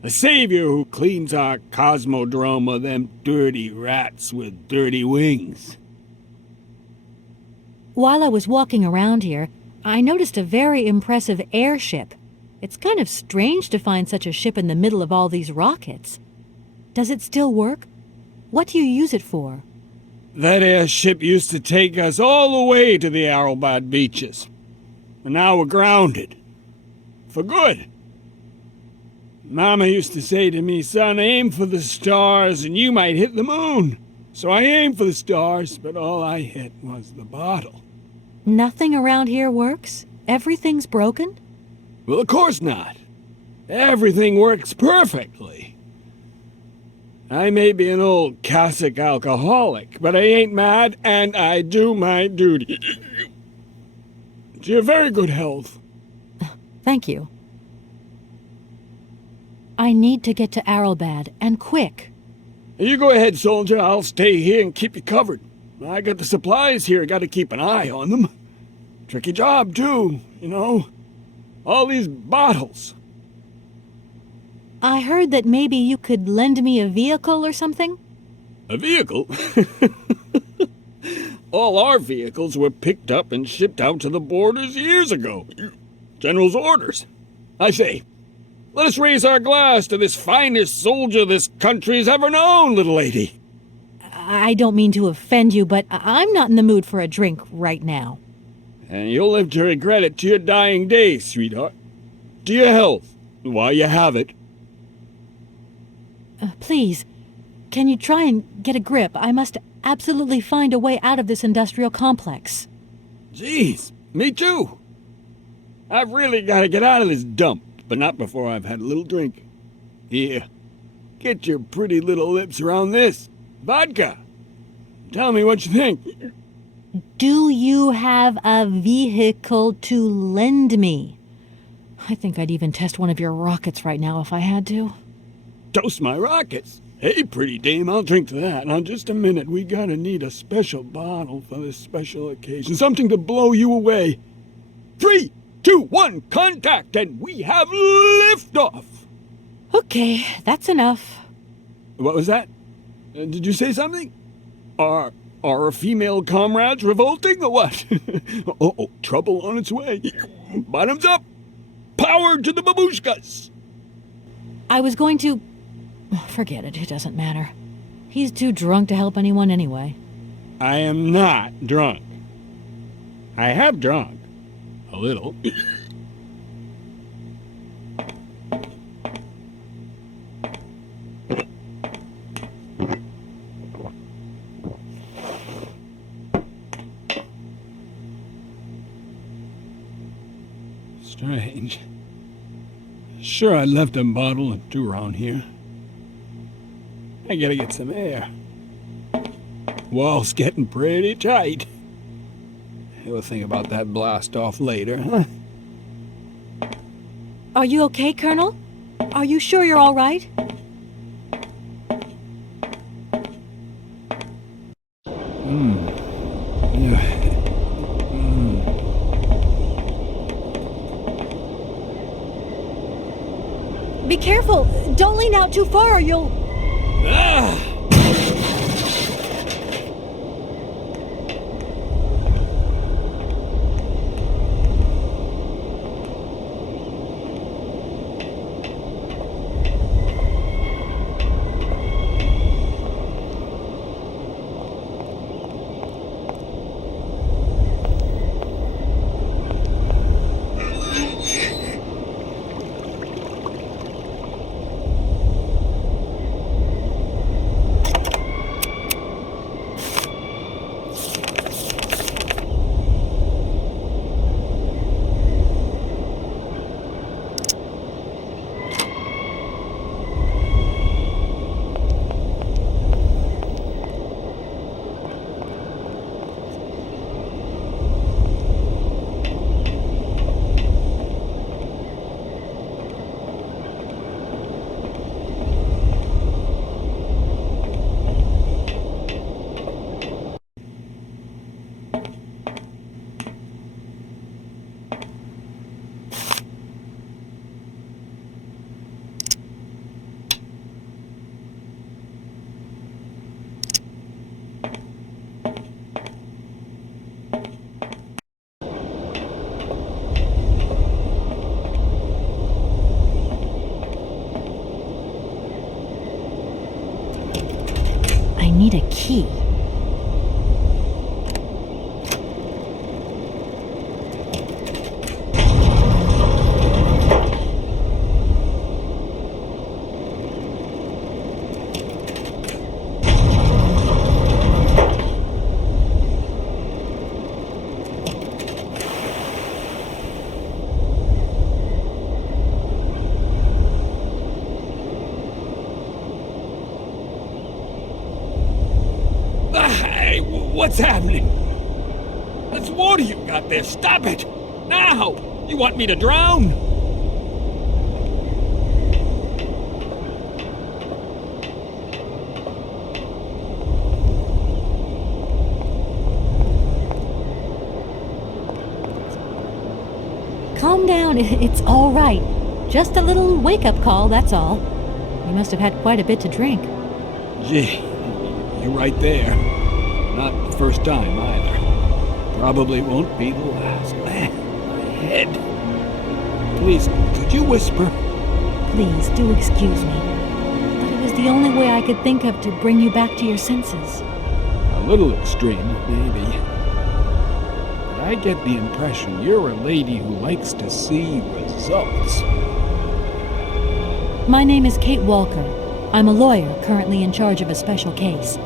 A savior who cleans our cosmodrome of them dirty rats with dirty wings. While I was walking around here, I noticed a very impressive airship. It's kind of strange to find such a ship in the middle of all these rockets. Does it still work? What do you use it for? That airship used to take us all the way to the Arrowbad beaches. And now we're grounded. For good. Mama used to say to me, son, aim for the stars and you might hit the moon. So I aimed for the stars, but all I hit was the bottle. Nothing around here works? Everything's broken? Well, of course not. Everything works perfectly. I may be an old Cossack alcoholic, but I ain't mad, and I do my duty. To your very good health. Thank you. I need to get to Arrelbad, and quick. You go ahead, soldier. I'll stay here and keep you covered. I got the supplies here. Got to keep an eye on them. Tricky job, too, you know. All these bottles. I heard that maybe you could lend me a vehicle or something? A vehicle? All our vehicles were picked up and shipped out to the borders years ago. General's orders. I say, let us raise our glass to this finest soldier this country's ever known, little lady. I don't mean to offend you, but I'm not in the mood for a drink right now. And you'll live to regret it to your dying days, sweetheart. To your health, while you have it. Please, can you try and get a grip? I must absolutely find a way out of this industrial complex. Jeez, me too. I've really got to get out of this dump, but not before I've had a little drink. Here, get your pretty little lips around this. Vodka. Tell me what you think. Do you have a vehicle to lend me? I think I'd even test one of your rockets right now if I had to. Toast my rockets. Hey, pretty dame, I'll drink to that. Now, just a minute. We gotta need a special bottle for this special occasion. Something to blow you away. 3, 2, 1, contact, and we have liftoff. Okay, that's enough. What was that? Did you say something? Are our female comrades revolting or what? Oh, trouble on its way. Bottoms up. Power to the babushkas. I was going to... Forget it, it doesn't matter. He's too drunk to help anyone anyway. I am not drunk. I have drunk. A little. Strange. Sure, I left a bottle or two around here. I gotta get some air. Wall's getting pretty tight. We'll think about that blast off later, huh? Are you okay, Colonel? Are you sure you're all right? Yeah. Be careful! Don't lean out too far or you'll... Ah! I need a key. What's happening? That's water you got there. Stop it! Now! You want me to drown? Calm down, it's all right. Just a little wake-up call, that's all. You must have had quite a bit to drink. Gee, you're right there. Not the first time, either. Probably won't be the last. Man, my head. Please, could you whisper? Please, do excuse me. But it was the only way I could think of to bring you back to your senses. A little extreme, maybe. But I get the impression you're a lady who likes to see results. My name is Kate Walker. I'm a lawyer currently in charge of a special case.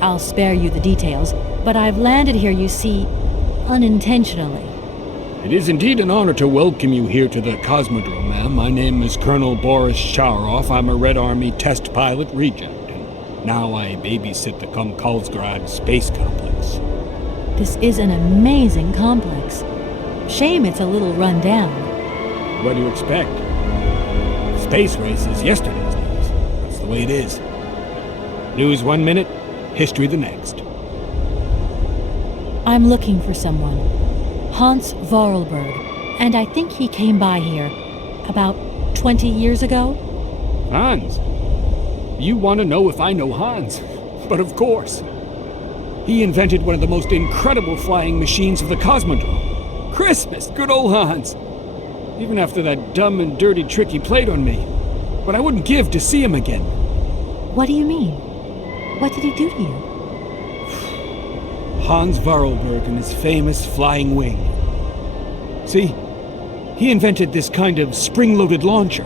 I'll spare you the details, but I've landed here, you see, unintentionally. It is indeed an honor to welcome you here to the Cosmodrome, ma'am. My name is Colonel Boris Sharoff. I'm a Red Army test pilot regent, and now I babysit the Komkolzgrad space complex. This is an amazing complex. Shame it's a little run down. What do you expect? Space race is yesterday's news. That's the way it is. News 1 minute, history the next. I'm looking for someone. Hans Vorarlberg, and I think he came by here about 20 years ago. Hans? You want to know if I know Hans? But of course. He invented one of the most incredible flying machines of the Cosmodrome. Christmas, good old Hans. Even after that dumb and dirty trick he played on me. But I wouldn't give to see him again. What do you mean? What did he do to you? Hans Vorarlberg and his famous flying wing. See, he invented this kind of spring-loaded launcher,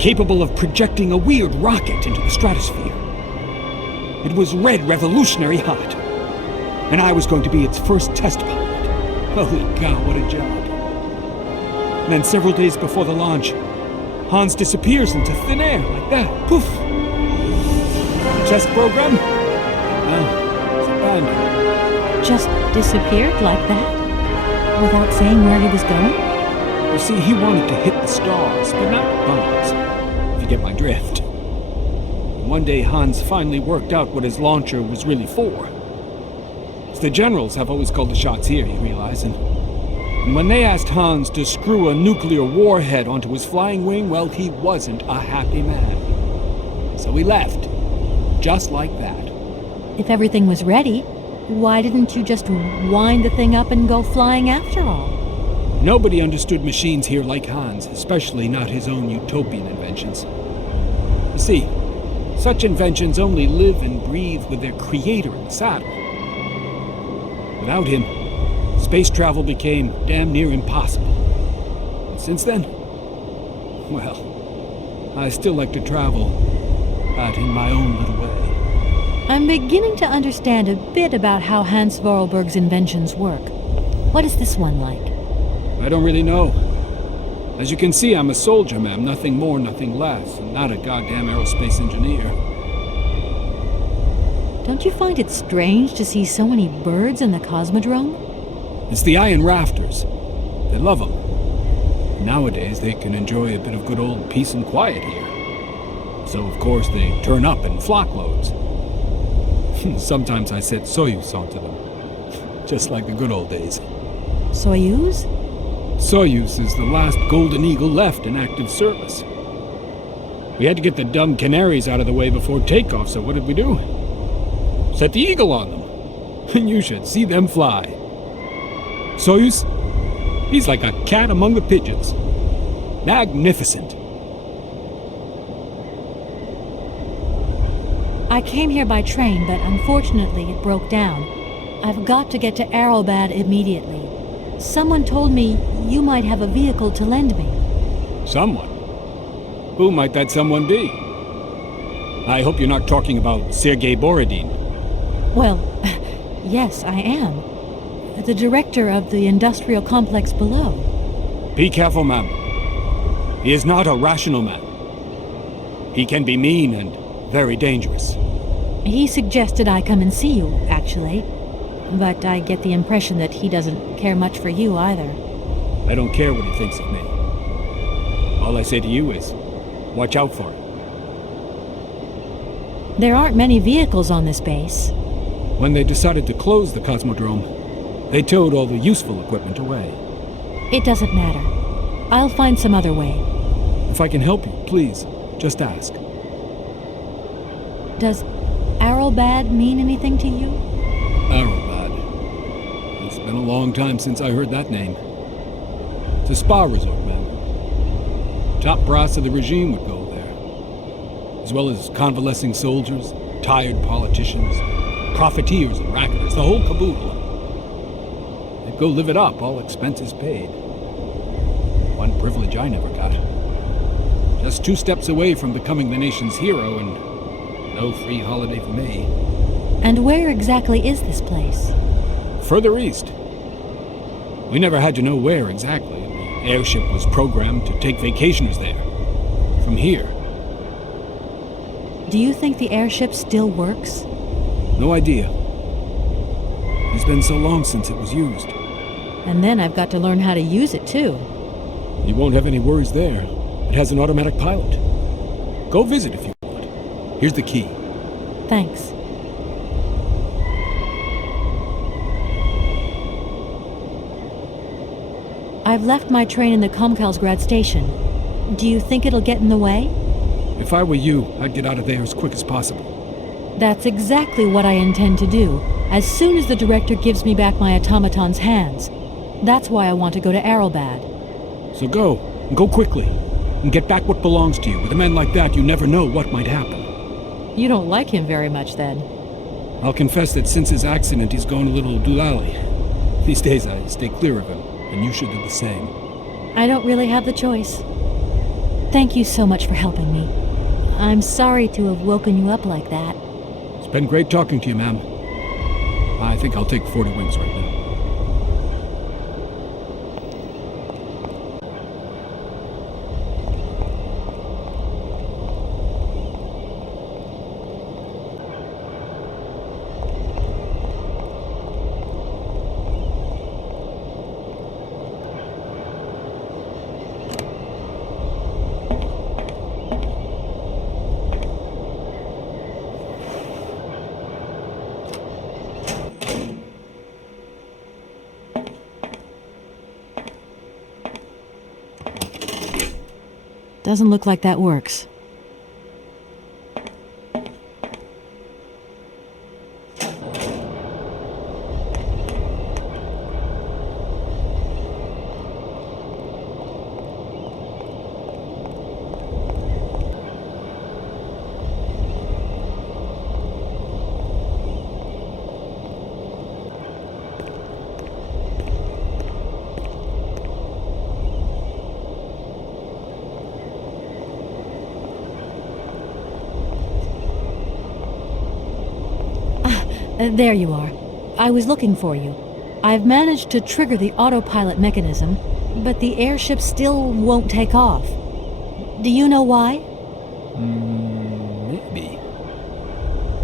capable of projecting a weird rocket into the stratosphere. It was red revolutionary hot, and I was going to be its first test pilot. Holy cow, what a job. And then several days before the launch, Hans disappears into thin air like that. Poof! The test program? Well, it's abandoned. Just disappeared like that? Without saying where he was going? You see, he wanted to hit the stars, but not bombs, if you get my drift. One day, Hans finally worked out what his launcher was really for. It's the generals have always called the shots here, you realize, and when they asked Hans to screw a nuclear warhead onto his flying wing, well, he wasn't a happy man. So he left, just like that. If everything was ready, why didn't you just wind the thing up and go flying after all? Nobody understood machines here like Hans, especially not his own utopian inventions. You see, such inventions only live and breathe with their creator in the saddle. Without him, space travel became damn near impossible. And since then, well, I still like to travel, but in my own little way. I'm beginning to understand a bit about how Hans Vorarlberg's inventions work. What is this one like? I don't really know. As you can see, I'm a soldier, ma'am. Nothing more, nothing less. And not a goddamn aerospace engineer. Don't you find it strange to see so many birds in the Cosmodrome? It's the iron rafters. They love them. Nowadays, they can enjoy a bit of good old peace and quiet here. So, of course, they turn up in flockloads. Sometimes I set Soyuz onto them. Just like the good old days. Soyuz? Soyuz is the last Golden Eagle left in active service. We had to get the dumb canaries out of the way before takeoff, so what did we do? Set the Eagle on them. And you should see them fly. Soyuz, he's like a cat among the pigeons. Magnificent. I came here by train, but unfortunately it broke down. I've got to get to Arrowbad immediately. Someone told me you might have a vehicle to lend me. Someone? Who might that someone be? I hope you're not talking about Sergei Borodin. Well, yes, I am. The director of the industrial complex below. Be careful, ma'am. He is not a rational man. He can be mean and very dangerous. He suggested I come and see you, actually. but I get the impression that he doesn't care much for you either. I don't care what he thinks of me. All I say to you is, watch out for him. There aren't many vehicles on this base. When they decided to close the Cosmodrome, they towed all the useful equipment away. It doesn't matter. I'll find some other way. If I can help you, please, just ask. Does Arrowbad mean anything to you? Arrowbad. It's been a long time since I heard that name. It's a spa resort, man. Top brass of the regime would go there. As well as convalescing soldiers, tired politicians, profiteers and racketers, the whole caboodle. They'd go live it up, all expenses paid. One privilege I never got. Just 2 steps away from becoming the nation's hero, and no free holiday for me. And where exactly is this place? Further east. We never had to know where exactly. The airship was programmed to take vacationers there. From here. Do you think the airship still works? No idea. It's been so long since it was used. And then I've got to learn how to use it too. You won't have any worries there. It has an automatic pilot. Go visit if you want. Here's the key. Thanks. I've left my train in the Komkolzgrad station. Do you think it'll get in the way? If I were you, I'd get out of there as quick as possible. That's exactly what I intend to do, as soon as the director gives me back my automaton's hands. That's why I want to go to Arrowbad. So go, and go quickly, and get back what belongs to you. With a man like that, you never know what might happen. You don't like him very much, then? I'll confess that since his accident, he's gone a little doolally. These days, I stay clear of him, and you should do the same. I don't really have the choice. Thank you so much for helping me. I'm sorry to have woken you up like that. It's been great talking to you, ma'am. I think I'll take 40 wings right now. Doesn't look like that works. There you are. I was looking for you. I've managed to trigger the autopilot mechanism, but the airship still won't take off. Do you know why? Maybe.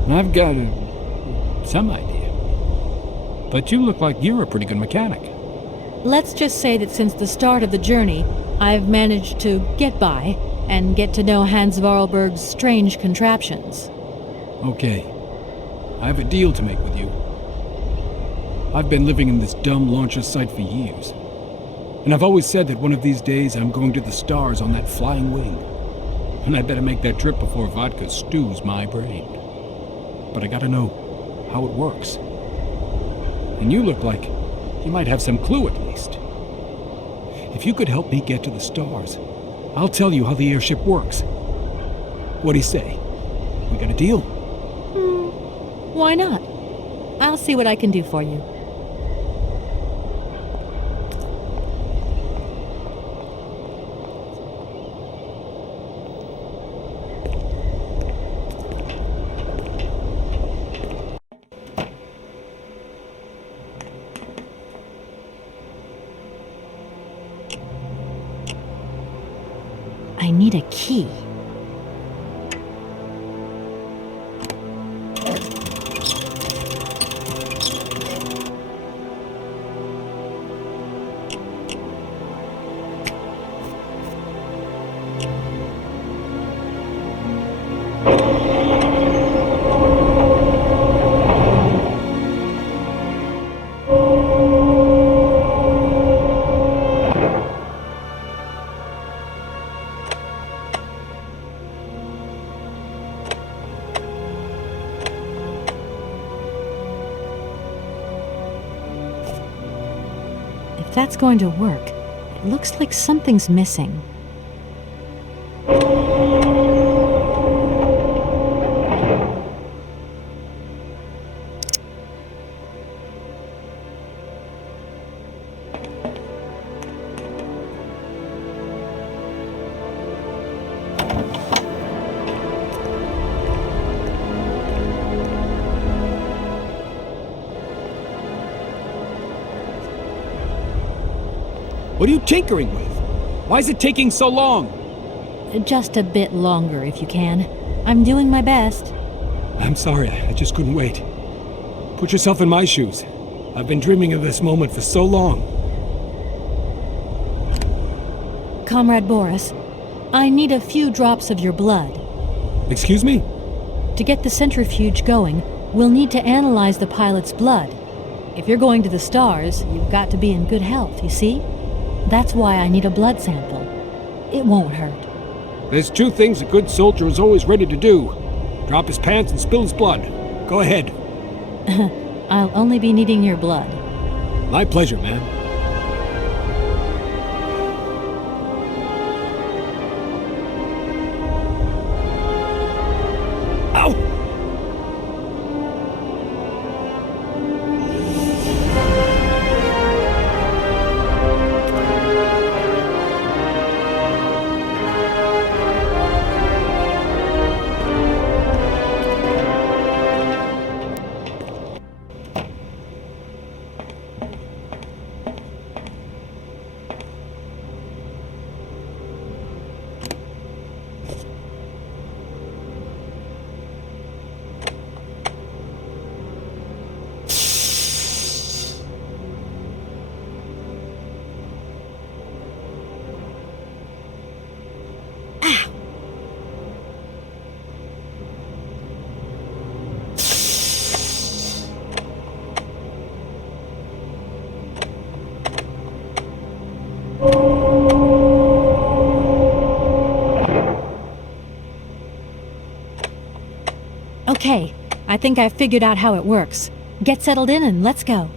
I've got some idea. But you look like you're a pretty good mechanic. Let's just say that since the start of the journey, I've managed to get by and get to know Hans Vorarlberg's strange contraptions. Okay. I have a deal to make with you. I've been living in this dumb launcher site for years. And I've always said that one of these days I'm going to the stars on that flying wing. And I better make that trip before vodka stews my brain. But I gotta know how it works. And you look like you might have some clue at least. If you could help me get to the stars, I'll tell you how the airship works. What do you say? We got a deal? Why not? I'll see what I can do for you. I need a key. that's going to work, it looks like something's missing. What are you tinkering with? Why is it taking so long? Just a bit longer, if you can. I'm doing my best. I'm sorry, I just couldn't wait. Put yourself in my shoes. I've been dreaming of this moment for so long. Comrade Boris, I need a few drops of your blood. Excuse me? To get the centrifuge going, we'll need to analyze the pilot's blood. If you're going to the stars, you've got to be in good health, you see? That's why I need a blood sample. It won't hurt. There's two things a good soldier is always ready to do. Drop his pants and spill his blood. Go ahead. I'll only be needing your blood. My pleasure, man. Ow! Okay, I think I've figured out how it works. Get settled in and let's go.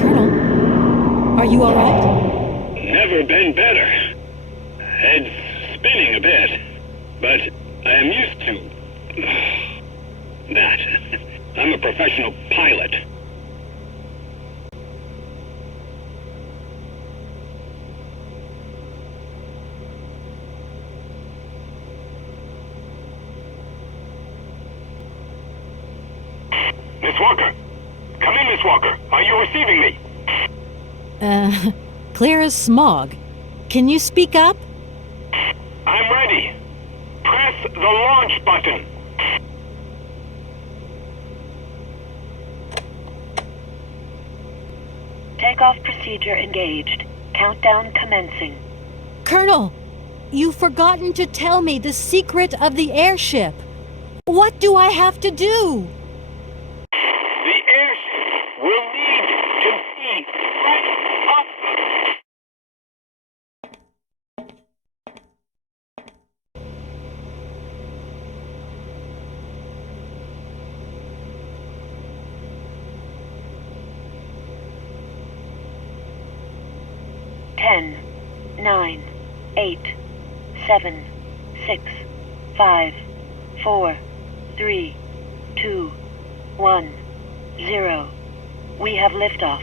Colonel, are you all right? Never been better. Head's spinning a bit, but I am used to that. I'm a professional pilot. Miss Walker! Come in, Miss Walker! Are you receiving me? Clear as smog. Can you speak up? I'm ready. Press the launch button. Takeoff procedure engaged. Countdown commencing. Colonel, you've forgotten to tell me the secret of the airship. What do I have to do? The airship will need to be right up. Ten, 9, 8, 7, 6, 5, 4, 3, 2, 1, 0. We have liftoff.